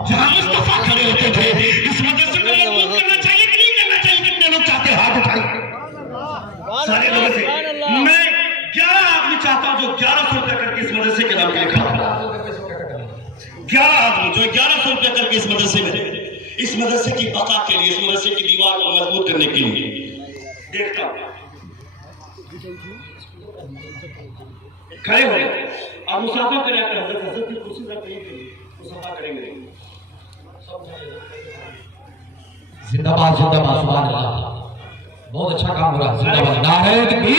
جہاں مصطفیٰ کھڑے ہوتے تھے. اس مدرسے کو مضبوط کرنا چاہیے کہ نہیں کرنا چاہیے؟ کتنے لوگ چاہتے ہیں ہاتھ اٹھائیں سارے لوگوں سے. میں 11 آدمی چاہتا ہوں جو 1100 روپے کر کے اس مدرسے کے نام کے لکھا. 11 آدمی جو 1100 روپے کر کے اس مدرسے میں, اس مدرسے کی بقا کے لیے, اس مدرسے کی دیوار کو مضبوط کرنے کے لیے. دیکھتا ہوں کھڑے ہو اور مسافہ کریں اپنے حضرت کی کرسی رکھ رہی ہے, مسافہ کریں گے. زندہ باد زندہ باد. سبحان اللہ, بہت اچھا کام ہو رہا ہے. زندہ باد. نعرہ تکبیر.